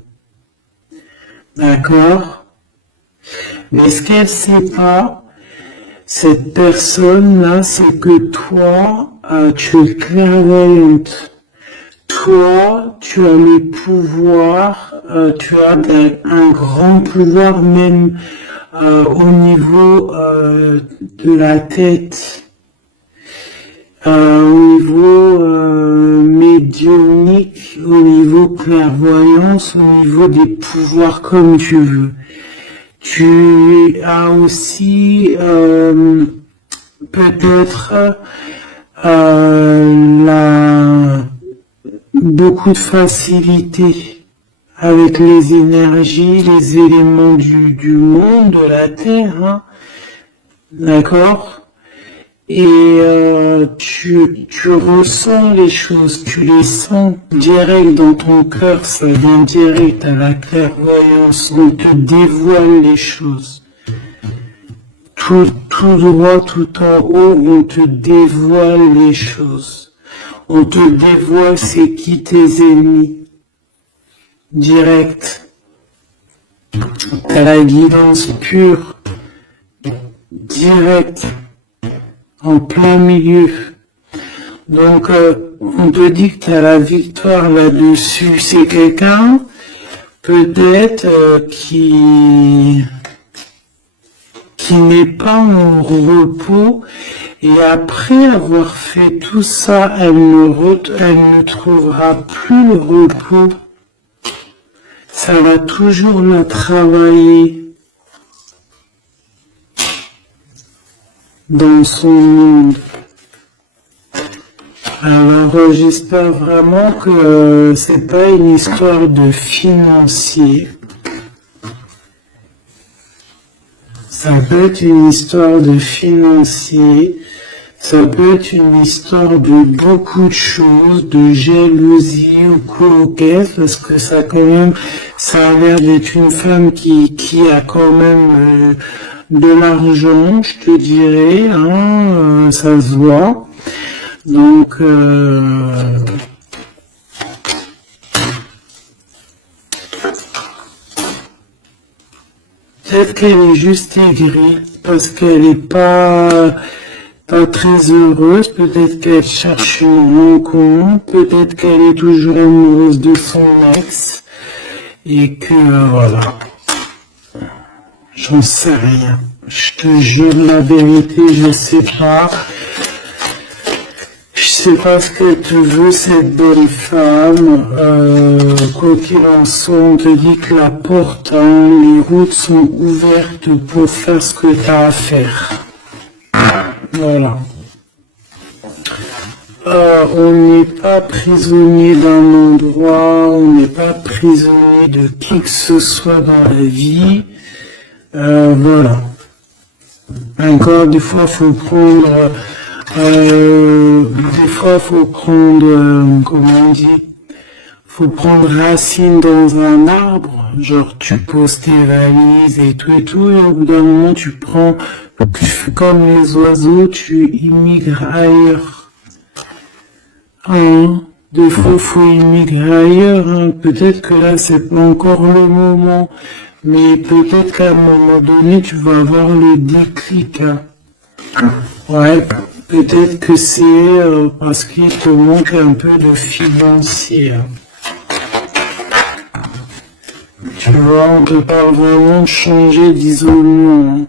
D'accord? Mais ce qu'elle sait pas, cette personne-là, c'est que toi, tu es clairvoyante. Toi, tu as le pouvoir, tu as un grand pouvoir même au niveau de la tête, au niveau médiumnique, au niveau clairvoyance, au niveau des pouvoirs comme tu veux. Tu as aussi peut-être beaucoup de facilité avec les énergies, les éléments du monde, de la Terre, hein. D'accord? et tu ressens les choses, tu les sens direct dans ton cœur, ça vient direct à la clairvoyance, on te dévoile les choses. Tout droit, tout en haut, on te dévoile les choses. On te dévoile c'est qui tes ennemis. Direct. T'as la guidance pure. Direct. En plein milieu. Donc, on te dit que t'as la victoire là-dessus. C'est quelqu'un, peut-être, qui n'est pas en repos, et après avoir fait tout ça, elle ne trouvera plus le repos. Ça va toujours la travailler dans son monde. Alors j'espère vraiment que c'est pas une histoire de financier. Ça peut être une histoire de financier, ça peut être une histoire de beaucoup de choses, de jalousie ou coquette, parce que ça quand même, ça a l'air d'être une femme qui a quand même de l'argent, je te dirais, hein, ça se voit. Donc, peut-être qu'elle est juste aigrie, parce qu'elle est pas très heureuse, peut-être qu'elle cherche une rencontre, peut-être qu'elle est toujours amoureuse de son ex, et que, voilà. J'en sais rien. Je te jure la vérité, je sais pas. Je sais pas ce qu'elle te veut, cette belle femme. Quoi qu'il en soit, on te dit que la porte, hein, les routes sont ouvertes pour faire ce que tu as à faire. Voilà. On n'est pas prisonnier d'un endroit, on n'est pas prisonnier de qui que ce soit dans la vie. Voilà. Encore des fois, faut prendre, comment on dit, faut prendre racine dans un arbre, genre tu poses tes valises et tout, et au bout d'un moment tu prends, comme les oiseaux, tu immigres ailleurs. Hein, des fois faut immigrer ailleurs, hein. Peut-être que là c'est pas encore le moment, mais peut-être qu'à un moment donné tu vas avoir le déclic, hein. Ouais, peut-être que c'est parce qu'il te manque un peu de financier. Tu vois, on te parle vraiment de changer d'isolement.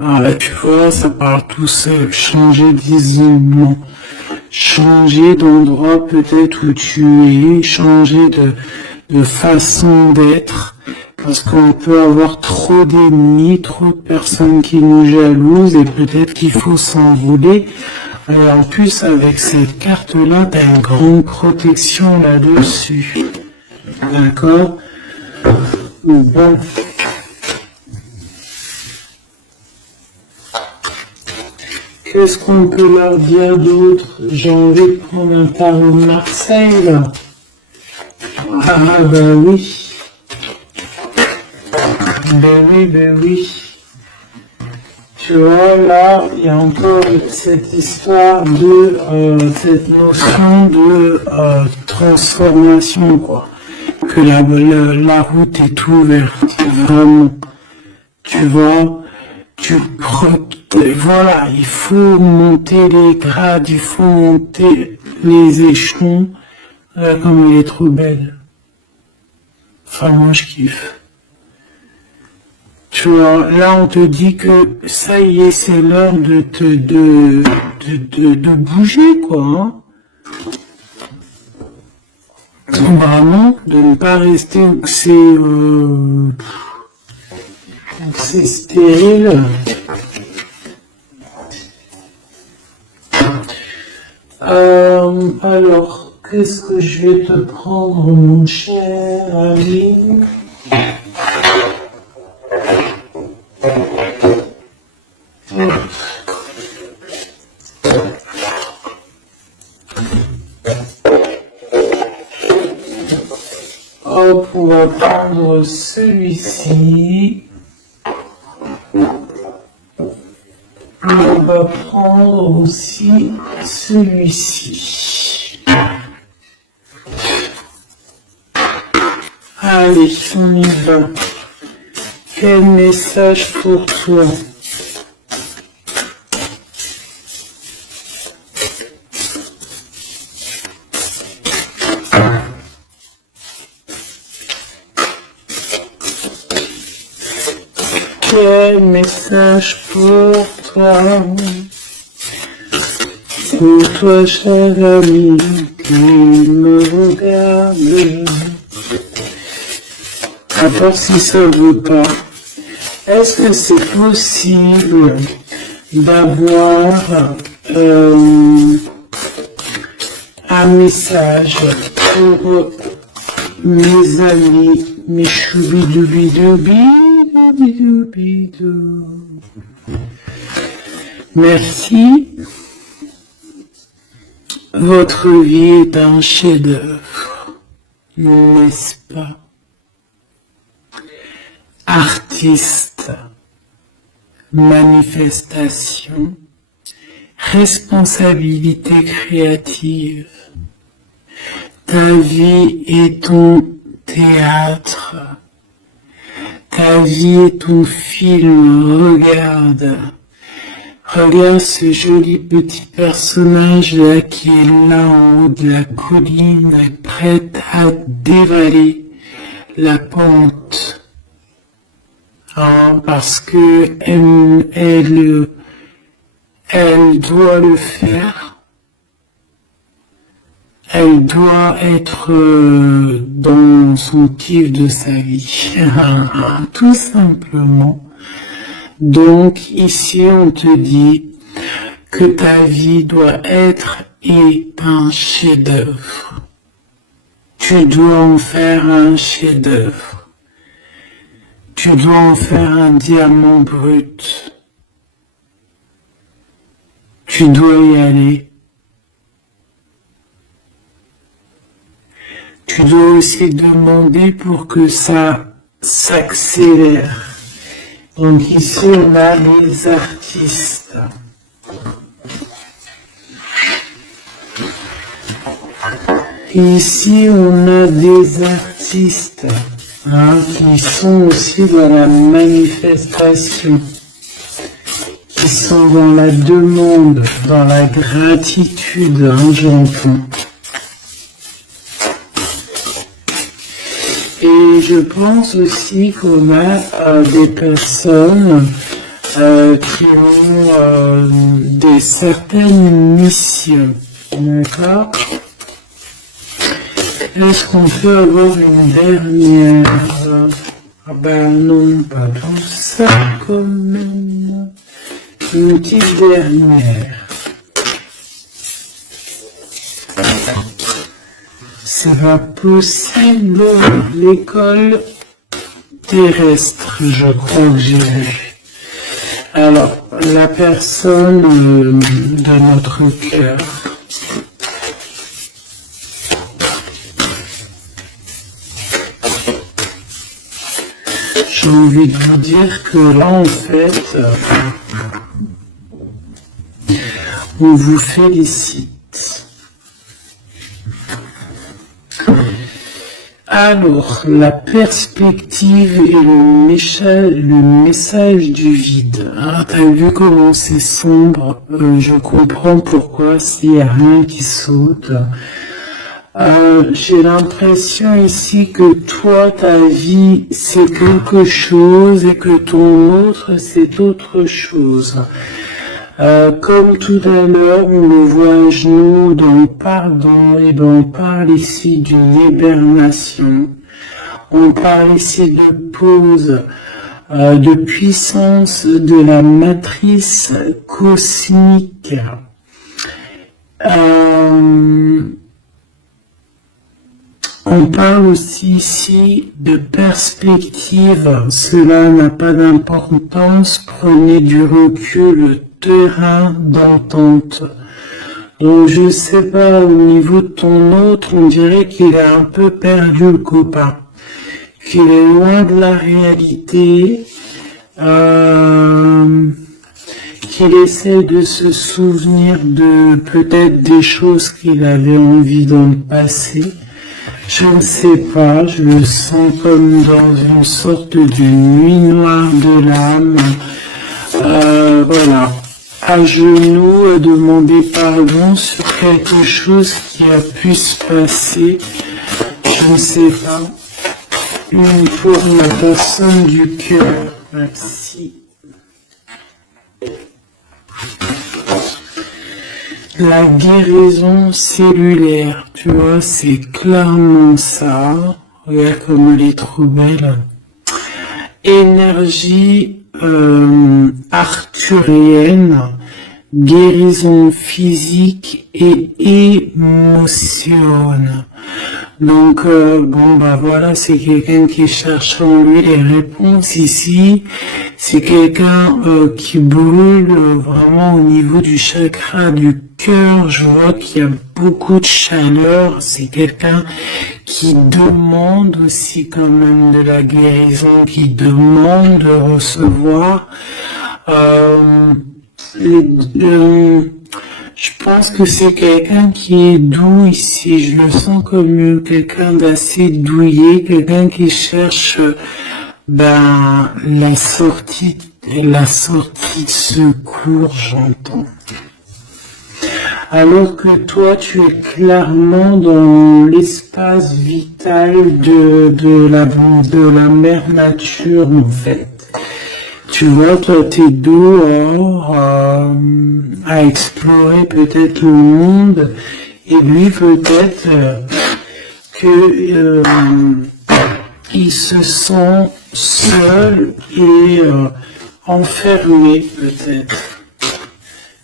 Ah là, tu vois, ça part tout seul. Changer d'isolement. Changer d'endroit peut-être où tu es. Changer de façon d'être. Parce qu'on peut avoir trop d'ennemis, trop de personnes qui nous jalousent et peut-être qu'il faut s'enrouler. Et en plus, avec cette carte-là, tu as une grande protection là-dessus. D'accord? Bon. Qu'est-ce qu'on peut leur dire d'autre? J'ai envie de prendre un tarot de Marseille, là. Ah, bah oui. Ben oui. Tu vois, là, il y a encore cette histoire de, cette notion de transformation, quoi. Que la route est ouverte, vraiment. Tu vois, voilà, il faut monter les grades, il faut monter les échelons. Comme elle est trop belle. Enfin, moi, je kiffe. Tu vois, là on te dit que ça y est, c'est l'heure de bouger, quoi. Hein. Vraiment, de ne pas rester où c'est stérile. Alors, qu'est-ce que je vais te prendre, mon cher ami? Hop, on va prendre celui-ci. On va prendre aussi celui-ci. Allez, on y va. Quel message pour toi? Quel message pour toi? Pour toi, cher ami, qui me regarde. À part si ça ne veut pas. Est-ce que c'est possible d'avoir un message pour mes amis, mes choubidoubidoubidoubidoubidou. Merci. Votre vie est un chef-d'œuvre, n'est-ce pas? Artiste, manifestation, responsabilité créative. Ta vie est ton théâtre. Ta vie est ton film. Regarde ce joli petit personnage là qui est là en haut de la colline, prête à dévaler la pente. Parce que elle doit le faire. Elle doit être dans son kiff de sa vie, tout simplement. Donc ici on te dit que ta vie doit être un chef-d'œuvre. Tu dois en faire un chef-d'œuvre. Tu dois en faire un diamant brut. Tu dois y aller. Tu dois aussi demander pour que ça s'accélère. Donc ici, on a les artistes. Ici, on a des artistes qui sont aussi dans la manifestation, qui sont dans la demande, dans la gratitude, j'entends. Et je pense aussi qu'on a des personnes qui ont certaines missions, d'accord? Est-ce qu'on peut avoir une dernière? Ah ben non, pas tout ça quand même. Une petite dernière. C'est pas possible. L'école terrestre, je crois que j'ai vu. Alors, la personne de notre cœur. J'ai envie de vous dire que là, en fait, on vous félicite. Alors, la perspective et le message du vide. Ah, t'as vu comment c'est sombre? Je comprends pourquoi s'il n'y a rien qui saute. J'ai l'impression ici que toi, ta vie, c'est quelque chose et que ton autre, c'est autre chose. Comme tout à l'heure, on le voit à genoux dans pardon, et ben on parle ici d'une hibernation. On parle ici de pause, de puissance de la matrice cosmique. On parle aussi ici de perspective. Cela n'a pas d'importance. Prenez du recul, terrain d'entente. Donc je sais pas, au niveau de ton autre, on dirait qu'il est un peu perdu le copain, qu'il est loin de la réalité, qu'il essaie de se souvenir de peut-être des choses qu'il avait envie dans le passé. Je ne sais pas, je le sens comme dans une sorte de nuit noire de l'âme. Voilà, à genoux, demander pardon sur quelque chose qui a pu se passer, je ne sais pas, une pour la personne du cœur, merci. La guérison cellulaire, tu vois, c'est clairement ça. Regarde comme elle est trop belle. Énergie arthurienne, guérison physique et émotion. Donc bon bah voilà, c'est quelqu'un qui cherche en lui les réponses ici. C'est quelqu'un qui brûle vraiment au niveau du chakra du cœur. Je vois qu'il y a beaucoup de chaleur. C'est quelqu'un qui demande aussi quand même de la guérison, qui demande de recevoir. Je pense que c'est quelqu'un qui est doux ici, je le sens comme quelqu'un d'assez douillet, quelqu'un qui cherche la sortie de secours, j'entends. Alors que toi, tu es clairement dans l'espace vital de la mère nature, en fait. Tu vois, toi, t'es dehors à explorer peut-être le monde, et lui, peut-être que il se sent seul et enfermé, peut-être.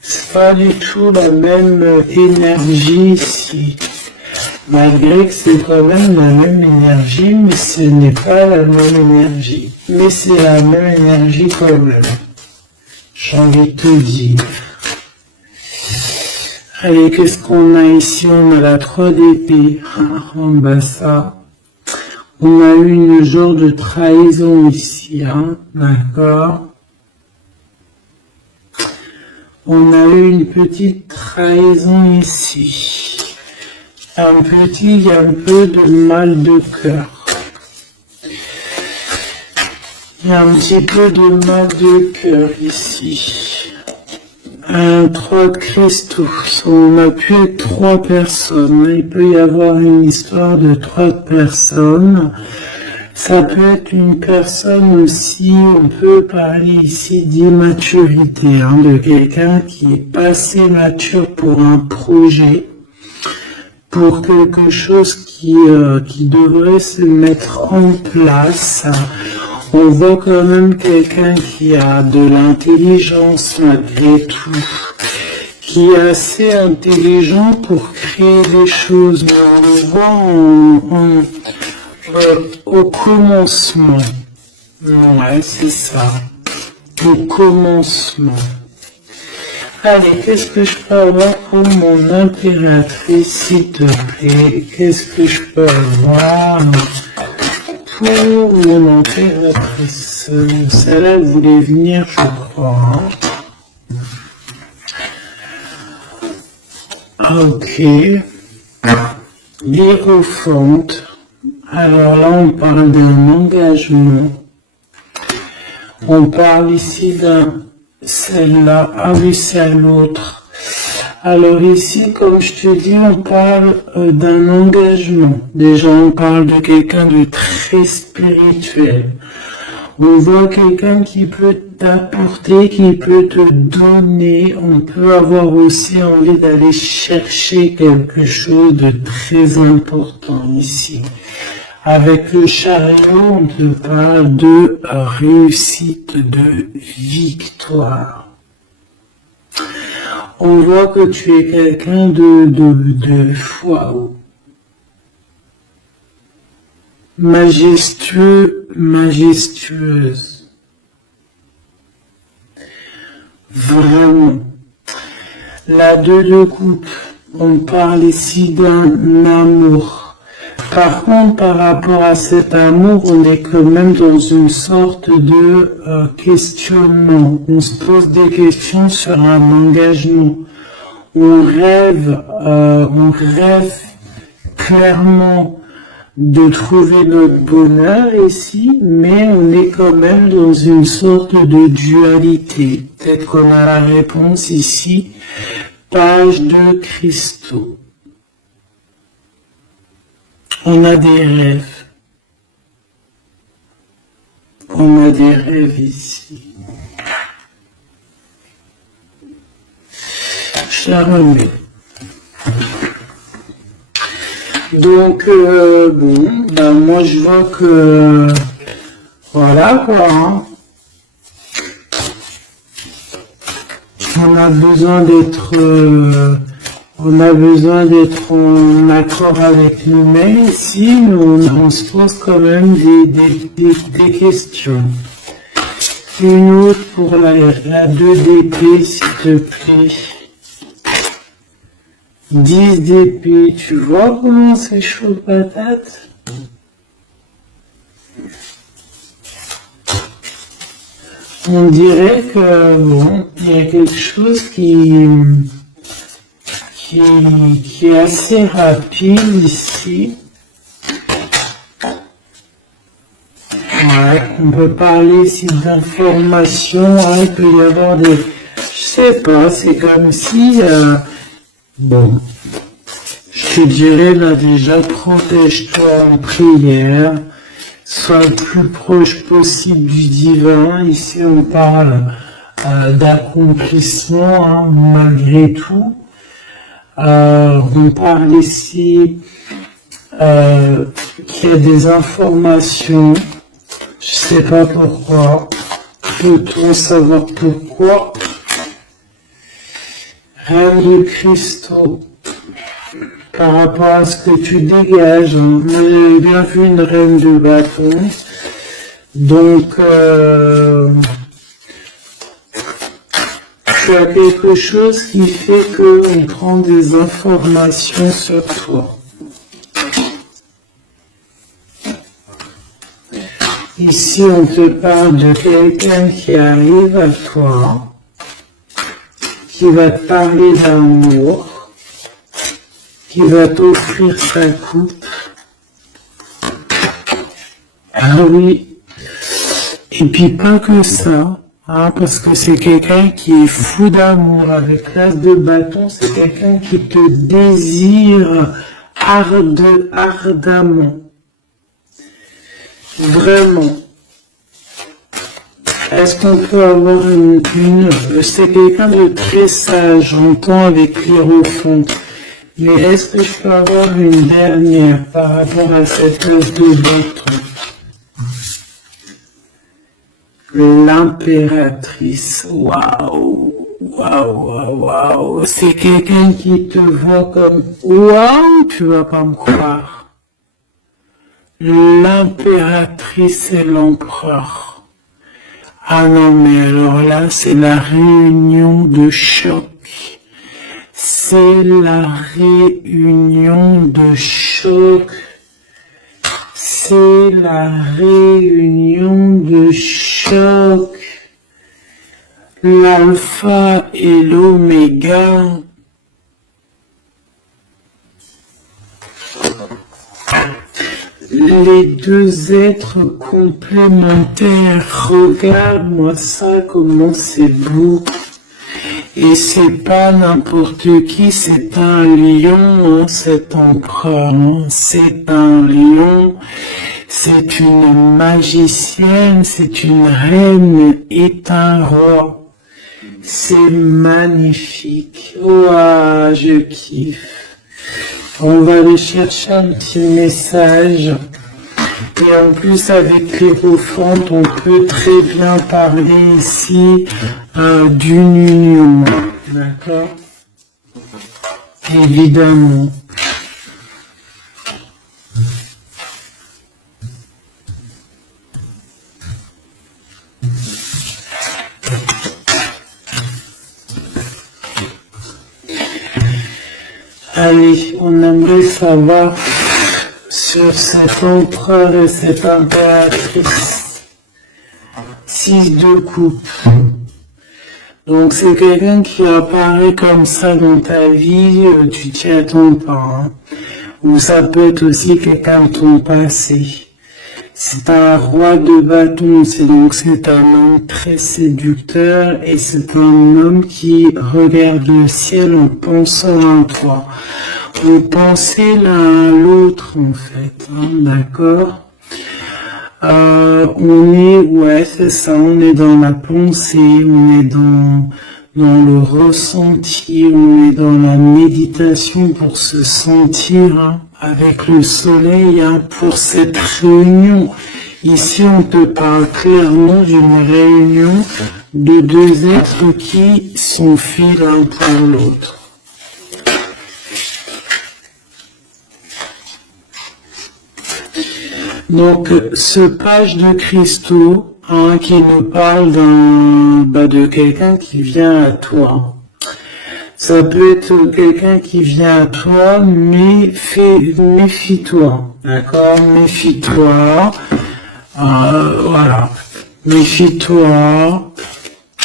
C'est pas du tout la même énergie ici. Malgré que c'est quand même la même énergie, mais ce n'est pas la même énergie. Mais c'est la même énergie quand même. J'ai envie de te dire. Allez, qu'est-ce qu'on a ici? On a la 3 d'épée. Bah ça. On a eu une genre de trahison ici, hein. D'accord. On a eu une petite trahison ici. Il y a un peu de mal de cœur. Il y a un petit peu de mal de cœur ici. Un 3 de cristaux. On a pu être 3 personnes. Il peut y avoir une histoire de 3 personnes. Ça peut être une personne aussi, on peut parler ici d'immaturité, hein, de quelqu'un qui est pas assez mature pour un projet, pour quelque chose qui devrait se mettre en place. On voit quand même quelqu'un qui a de l'intelligence malgré tout, qui est assez intelligent pour créer des choses, mais on le voit au commencement. Ouais, c'est ça. Au commencement. Allez, qu'est-ce que je peux avoir pour mon impératrice, s'il te plaît? Qu'est-ce que je peux avoir pour mon impératrice? Celle-là voulait venir, je crois. Ok. L'Hiérophante. Alors là, on parle d'un engagement. On parle ici d'un celle-là. Ah oui, c'est l'autre. Alors ici, comme je te dis, on parle d'un engagement. Déjà, on parle de quelqu'un de très spirituel. On voit quelqu'un qui peut t'apporter, qui peut te donner. On peut avoir aussi envie d'aller chercher quelque chose de très important ici. Avec le chariot, on te parle de réussite, de victoire. On voit que tu es quelqu'un de waouh. Majestueux, majestueuse. Vraiment. La 2 de coupe. on parle ici d'un amour. Par contre, par rapport à cet amour, on est quand même dans une sorte de questionnement. On se pose des questions sur un engagement. On rêve clairement de trouver notre bonheur ici, mais on est quand même dans une sorte de dualité. Peut-être qu'on a la réponse ici, page de cristaux. On a des rêves. On a des rêves ici. Charmé. Donc, bon, ben moi je vois que, voilà quoi, hein. On a besoin d'être en accord avec nous-mêmes ici, mais on se pose quand même des questions. Une autre pour la 2 d'épée, s'il te plaît. 10 d'épée, tu vois comment c'est chaud patate? On dirait que, bon, il y a quelque chose qui est assez rapide ici. Ouais, on peut parler ici d'informations, hein, il peut y avoir des... Je sais pas, c'est comme si... bon, je te dirais là déjà, protège-toi en prière, sois le plus proche possible du divin. Ici on parle d'accomplissement, hein, malgré tout. On parle ici qu'il y a des informations, je sais pas pourquoi, peut-on savoir pourquoi. Reine de cristaux, par rapport à ce que tu dégages, hein. Moi j'avais bien vu une reine de bâton, donc tu as quelque chose qui fait qu'on prend des informations sur toi. Ici on te parle de quelqu'un qui arrive à toi, qui va te parler d'amour, qui va t'offrir sa coupe. Ah oui, et puis pas que ça, hein, parce que c'est quelqu'un qui est fou d'amour. Avec l'as de bâton, c'est quelqu'un qui te désire ardemment. Vraiment. Est-ce qu'on peut avoir c'est quelqu'un de très sage, j'entends avec l'hiérophante. Mais est-ce que je peux avoir une dernière par rapport à cette as de bâton? L'impératrice, waouh, waouh, waouh, waouh, c'est quelqu'un qui te voit comme, waouh, tu vas pas me croire. L'impératrice et l'empereur. Ah non, mais alors là, c'est la réunion de choc. C'est la réunion de choc. C'est la réunion de choc. L'alpha et l'oméga. Les deux êtres complémentaires. Regarde-moi ça, comment c'est beau. Et c'est pas n'importe qui, c'est un lion, hein, cet empereur, hein. C'est un lion, c'est une magicienne, c'est une reine et un roi. C'est magnifique. Ouah, je kiffe. On va aller chercher un petit message. Et en plus, avec l'hiérophante, on peut très bien parler ici d'une union. D'accord? Évidemment. allez, on aimerait savoir sur cet empereur et cette impératrice. 6 de coupe. Donc c'est quelqu'un qui apparaît comme ça dans ta vie, tu t'y attends pas. Hein. Ou ça peut être aussi quelqu'un de ton passé. C'est un roi de bâton, c'est un homme très séducteur et c'est un homme qui regarde le ciel en pensant à toi. On pensait l'un à l'autre en fait, hein, d'accord? Ouais, c'est ça, on est dans la pensée, on est dans le ressenti, on est dans la méditation pour se sentir hein, avec le soleil hein, pour cette réunion. Ici, on te parle clairement d'une réunion de deux êtres qui sont faits l'un pour l'autre. Donc, ce page de cristaux, hein, qui nous parle de quelqu'un qui vient à toi. Ça peut être quelqu'un qui vient à toi, mais méfie-toi, d'accord? Méfie-toi, voilà. Méfie-toi,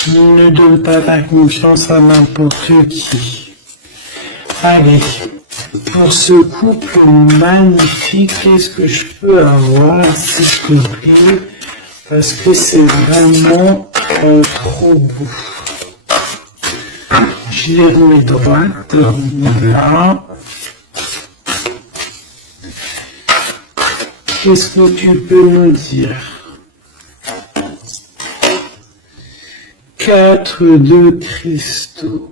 ne donne pas ta confiance à n'importe qui. Allez. Pour ce couple magnifique, qu'est-ce que je peux avoir, s'il te plaît, parce que c'est vraiment trop beau. Je les remets droite, là. Qu'est-ce que tu peux nous dire? 4 de cristaux.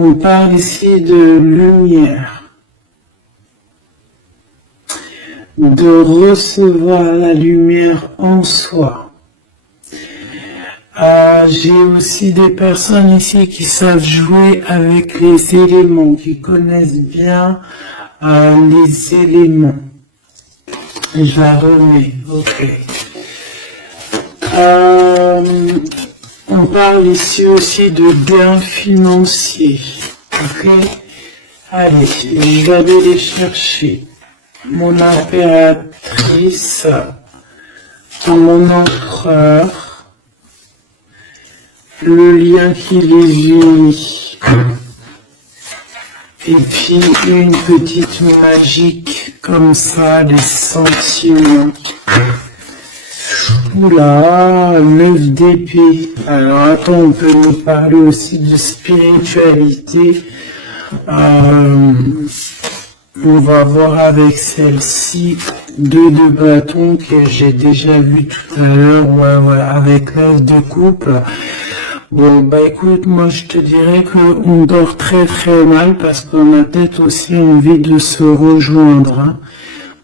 On parle ici de lumière, de recevoir la lumière en soi. J'ai aussi des personnes ici qui savent jouer avec les éléments, qui connaissent bien les éléments. Je la remets, ok. On parle ici aussi de gains financiers. Ok? Allez, je vais aller les chercher. Mon impératrice, mon empereur, le lien qui les unit. Et puis une petite magique comme ça, les sentiments. Oula, 9 d'épée. Alors attends, on peut nous parler aussi de spiritualité. On va voir avec celle-ci 2 de bâton que j'ai déjà vu tout à l'heure, ouais, avec l'as de coupe. Bon, bah écoute, moi je te dirais qu'on dort très très mal parce qu'on a peut-être aussi envie de se rejoindre. Hein.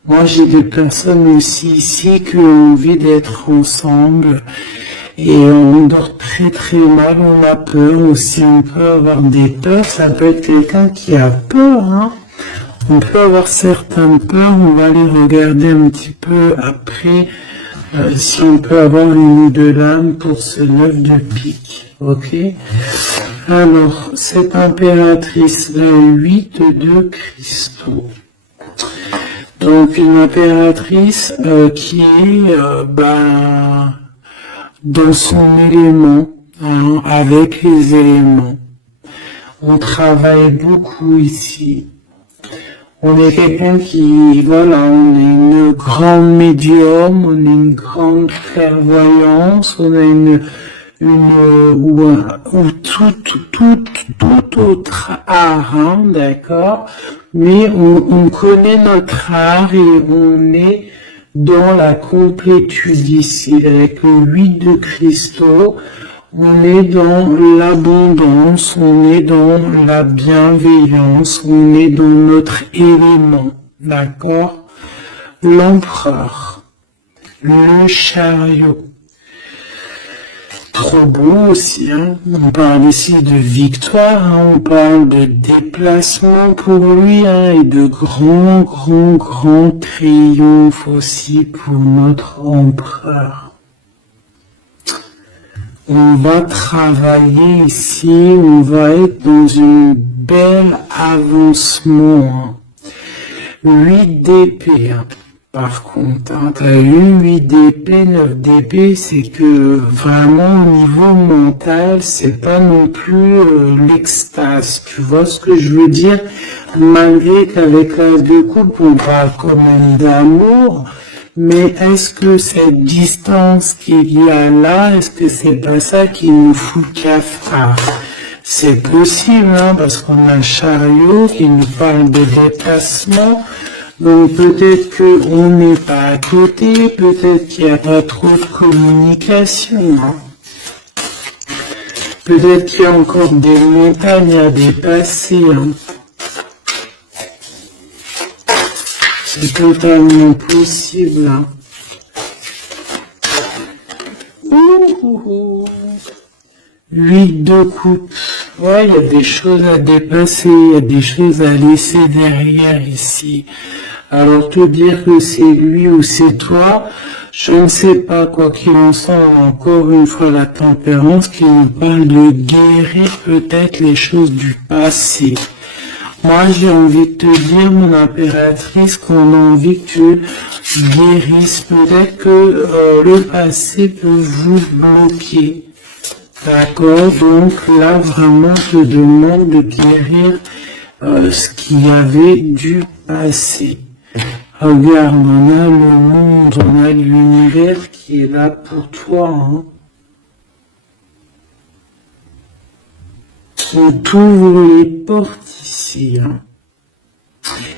Moi, j'ai des personnes aussi ici qui ont envie d'être ensemble et on dort très très mal, on a peur aussi, on peut avoir des peurs, ça peut être quelqu'un qui a peur, hein. On peut avoir certaines peurs, on va les regarder un petit peu après, si on peut avoir une ou deux lames pour ce 9 de pique, ok? Alors, cette impératrice, la 8 de cristaux. Donc une impératrice qui est dans son élément, hein, avec les éléments. On travaille beaucoup ici. On est quelqu'un qui, voilà, on est une grande médium, on est une grande clairvoyance, on a ou tout autre art, hein, d'accord, mais on connaît notre art et on est dans la complétude ici, avec le 8 de cristaux, on est dans l'abondance, on est dans la bienveillance, on est dans notre élément, d'accord, l'empereur, le chariot. Trop beau aussi, hein. On parle ici de victoire, hein. On parle de déplacement pour lui, hein, et de grand triomphe aussi pour notre empereur. on va travailler ici, on va être dans une belle avancement. 8 d'épée, par contre, tu as eu 8 d'épée, 9 d'épée, c'est que vraiment au niveau mental, c'est pas non plus l'extase. Tu vois ce que je veux dire? Malgré qu'avec l'as de coupe, on parle quand même d'amour, mais est-ce que cette distance qu'il y a là, est-ce que c'est pas ça qui nous fout cafard? C'est possible, hein, parce qu'on a le chariot qui nous parle de déplacement. Donc peut-être qu'on n'est pas à côté, peut-être qu'il n'y a pas trop de communication. Hein. Peut-être qu'il y a encore des montagnes à dépasser. Hein. C'est totalement possible. Hein. 8 de coupe. Ouais, il y a des choses à dépasser, il y a des choses à laisser derrière ici. Alors te dire que c'est lui ou c'est toi, je ne sais pas, quoi qu'il en soit, encore une fois la tempérance qui nous parle de guérir peut-être les choses du passé. Moi j'ai envie de te dire, mon impératrice, qu'on a envie que tu guérisses. Peut-être que le passé peut vous bloquer. D'accord, donc là vraiment je te demande de guérir ce qu'il y avait du passé. Regarde, on a le monde, on a l'univers qui est là pour toi. Hein. On t'ouvre les portes ici. Hein.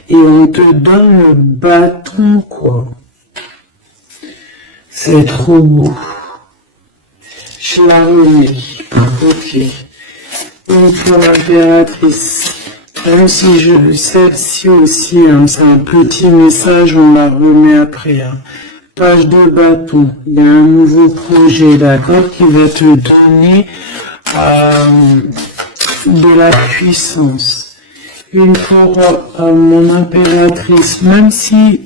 Et on te donne le bâton, quoi. C'est trop beau. Je la remets. Ok. Donc pour l'impératrice, même si celle-ci aussi, hein, c'est un petit message, on la remet après. Hein. Page de bâton, il y a un nouveau projet, d'accord, qui va te donner de la puissance. Une pour mon impératrice, même si,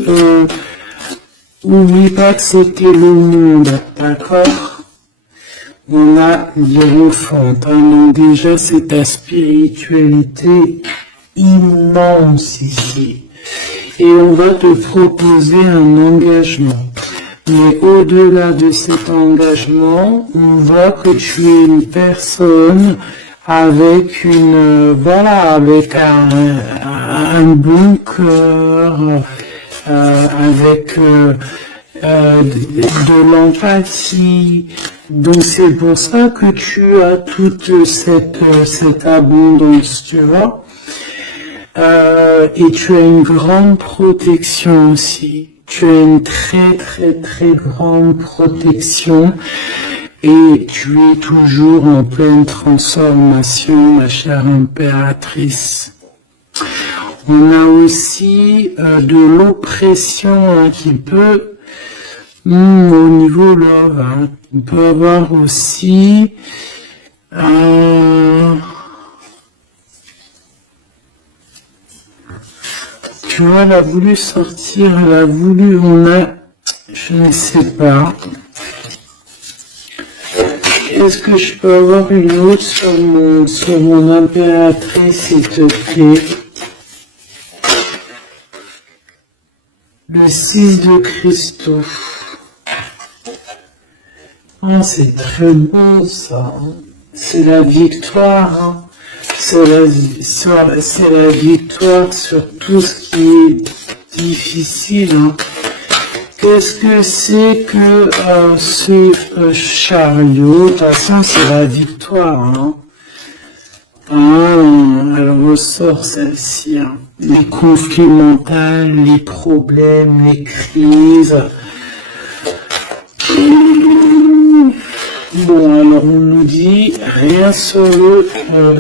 n'oublie pas que c'était le monde, d'accord. On a l'Hiérophante, hein, donc déjà c'est ta spiritualité immense ici. Et on va te proposer un engagement. Mais au-delà de cet engagement, on voit que tu es une personne avec une, voilà, avec un bon cœur, avec de l'empathie. Donc c'est pour ça que tu as toute cette abondance, tu vois. Et tu as une grande protection aussi. Tu as une très très très grande protection. Et tu es toujours en pleine transformation, ma chère impératrice. On a aussi de l'oppression hein, qui peut, au niveau love, hein, on peut avoir aussi tu vois, elle a voulu sortir, elle a voulu, on a, je ne sais pas. Est-ce que je peux avoir une autre sur mon impératrice, s'il te plaît? Le 6 de cristaux. Oh, c'est très beau ça. C'est la victoire. Hein. C'est la victoire sur tout ce qui est difficile. Hein. Qu'est-ce que c'est que ce chariot? De toute façon, c'est la victoire. Hein. Ah, elle ressort celle-ci. Hein. Les conflits mentaux, les problèmes, les crises. Bon, alors on nous dit rien sur le,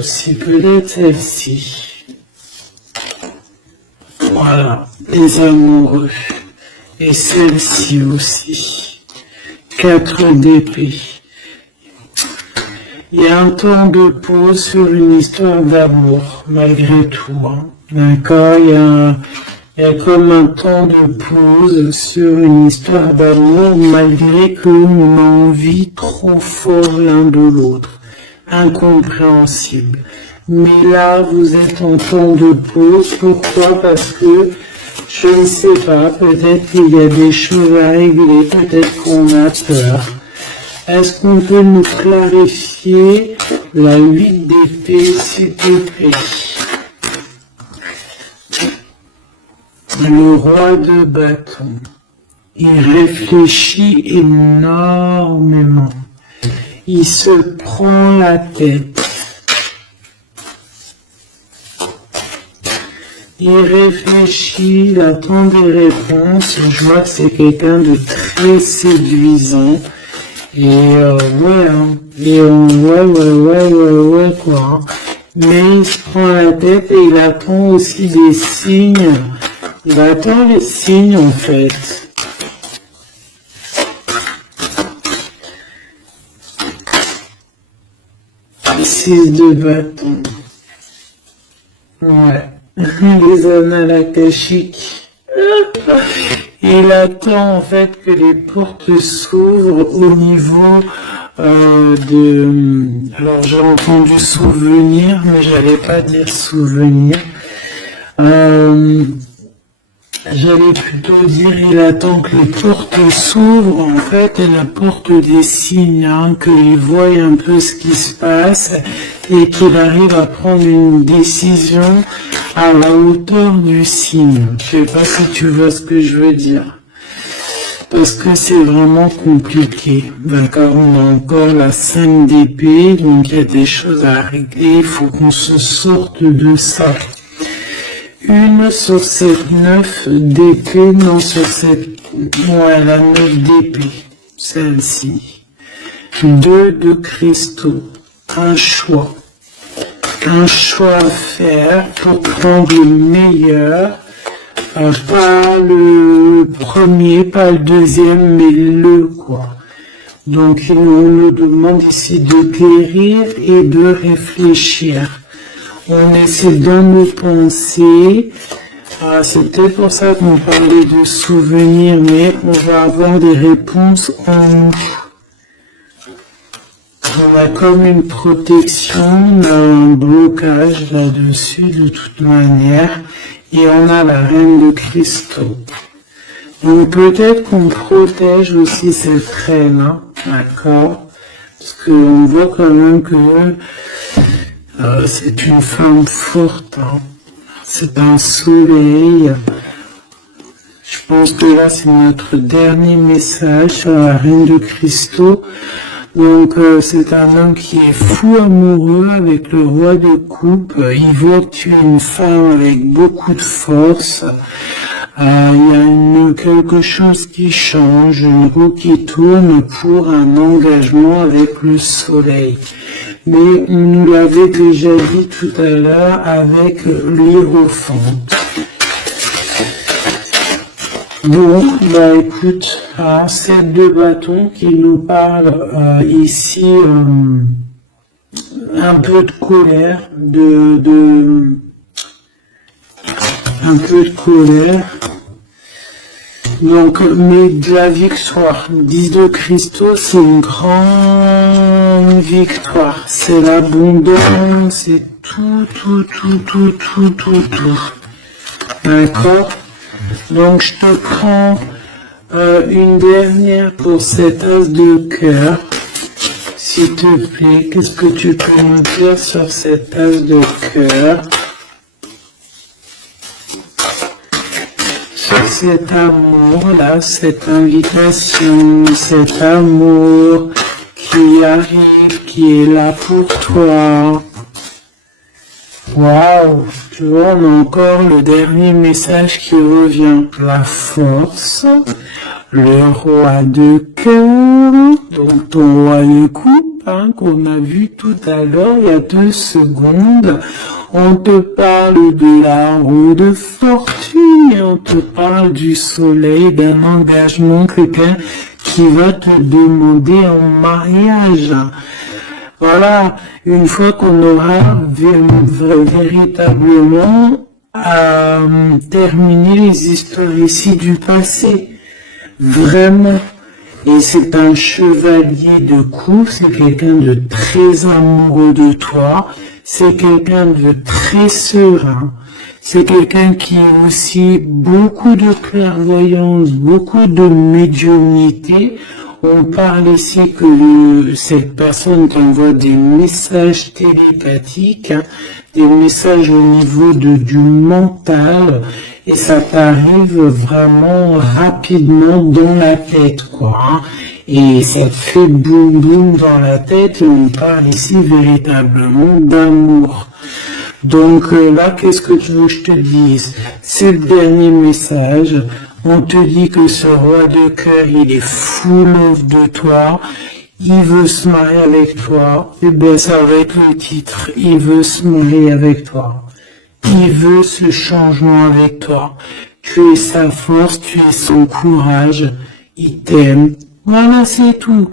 c'est peut-être celle-ci. Voilà, les amoureux. Et celle-ci aussi. 4 d'épée. Il y a un temps de pause sur une histoire d'amour, malgré tout. Hein. D'accord, il y a Il y a comme un temps de pause sur une histoire d'amour malgré qu'on a envie trop fort l'un de l'autre. Incompréhensible. Mais là, vous êtes en temps de pause. Pourquoi? Parce que, je ne sais pas, peut-être qu'il y a des choses à régler, peut-être qu'on a peur. Est-ce qu'on peut nous clarifier la 8 d'épée, s'il te plaît? Le roi de bâton, il réfléchit énormément. Il se prend la tête. Il réfléchit, il attend des réponses. Je vois que c'est quelqu'un de très séduisant. Et ouais, hein. Et ouais, quoi. Hein. Mais il se prend la tête et il attend aussi des signes. Il attend les signes en fait. 6 de bâton. Ouais. Les annales akashiques. Il attend en fait que les portes s'ouvrent au niveau alors j'ai entendu souvenir, mais j'allais pas dire souvenir. J'allais plutôt dire il attend que les portes s'ouvrent en fait et la porte des signes, hein, qu'il voie un peu ce qui se passe et qu'il arrive à prendre une décision à la hauteur du signe. Je sais pas si tu vois ce que je veux dire. Parce que c'est vraiment compliqué. D'accord, on a encore la 5 d'épée, donc il y a des choses à régler, il faut qu'on se sorte de ça. Une sur cette 9 d'épée, non sur cette... Ouais, la 9 d'épée, celle-ci. 2 de cristaux, un choix. Un choix à faire pour prendre le meilleur. Pas le premier, pas le deuxième, mais le quoi. Donc on nous demande ici de guérir et de réfléchir. On essaie dans nos pensées. C'est peut-être pour ça qu'on parlait de souvenirs, mais on va avoir des réponses en nous. On a comme une protection, on a un blocage là-dessus de toute manière. Et on a la reine de cristaux. Donc peut-être qu'on protège aussi cette reine, hein, d'accord? Parce qu'on voit quand même que c'est une femme forte, hein. C'est un soleil. Je pense que là c'est notre dernier message sur la reine de cristaux. Donc c'est un homme qui est fou amoureux avec le roi de coupe. Il voit que tu es une femme avec beaucoup de force. Il y a quelque chose qui change, une roue qui tourne pour un engagement avec le soleil. Mais on nous l'avait déjà dit tout à l'heure avec l'hiérophante. Bon, bah écoute, 7 de bâton qui nous parle ici un peu de colère, un peu de colère. Donc, mais de la victoire. 10 de cristaux, c'est une grande victoire. C'est l'abondance, c'est tout. D'accord? Donc je te prends une dernière pour cet as de cœur. S'il te plaît, qu'est-ce que tu peux nous dire sur cet as de cœur? Sur cet amour-là, cette invitation, cet amour qui arrive, qui est là pour toi. Waouh, tu vois, on a encore le dernier message qui revient. La force, le roi de cœur, donc ton roi de coupe, hein, qu'on a vu tout à l'heure, il y a 2 secondes. On te parle de la roue de fortune et on te parle du soleil, d'un engagement, quelqu'un qui va te demander en mariage. Voilà, une fois qu'on aura véritablement à terminer les histoires ici du passé. Vraiment. Et c'est un chevalier de coups, c'est quelqu'un de très amoureux de toi, c'est quelqu'un de très serein, c'est quelqu'un qui a aussi beaucoup de clairvoyance, beaucoup de médiumnité. On parle ici que cette personne t'envoie des messages télépathiques, des messages au niveau du mental, et ça t'arrive vraiment rapidement dans la tête, quoi. Hein. Et ça te fait boum boum dans la tête, et on parle ici véritablement d'amour. Donc là, qu'est-ce que tu veux que je te dise? C'est le dernier message. On te dit que ce roi de cœur, il est full of de toi. Il veut se marier avec toi. Et bien, ça va être le titre. Il veut se marier avec toi. Il veut ce changement avec toi. Tu es sa force, tu es son courage. Il t'aime. Voilà, c'est tout.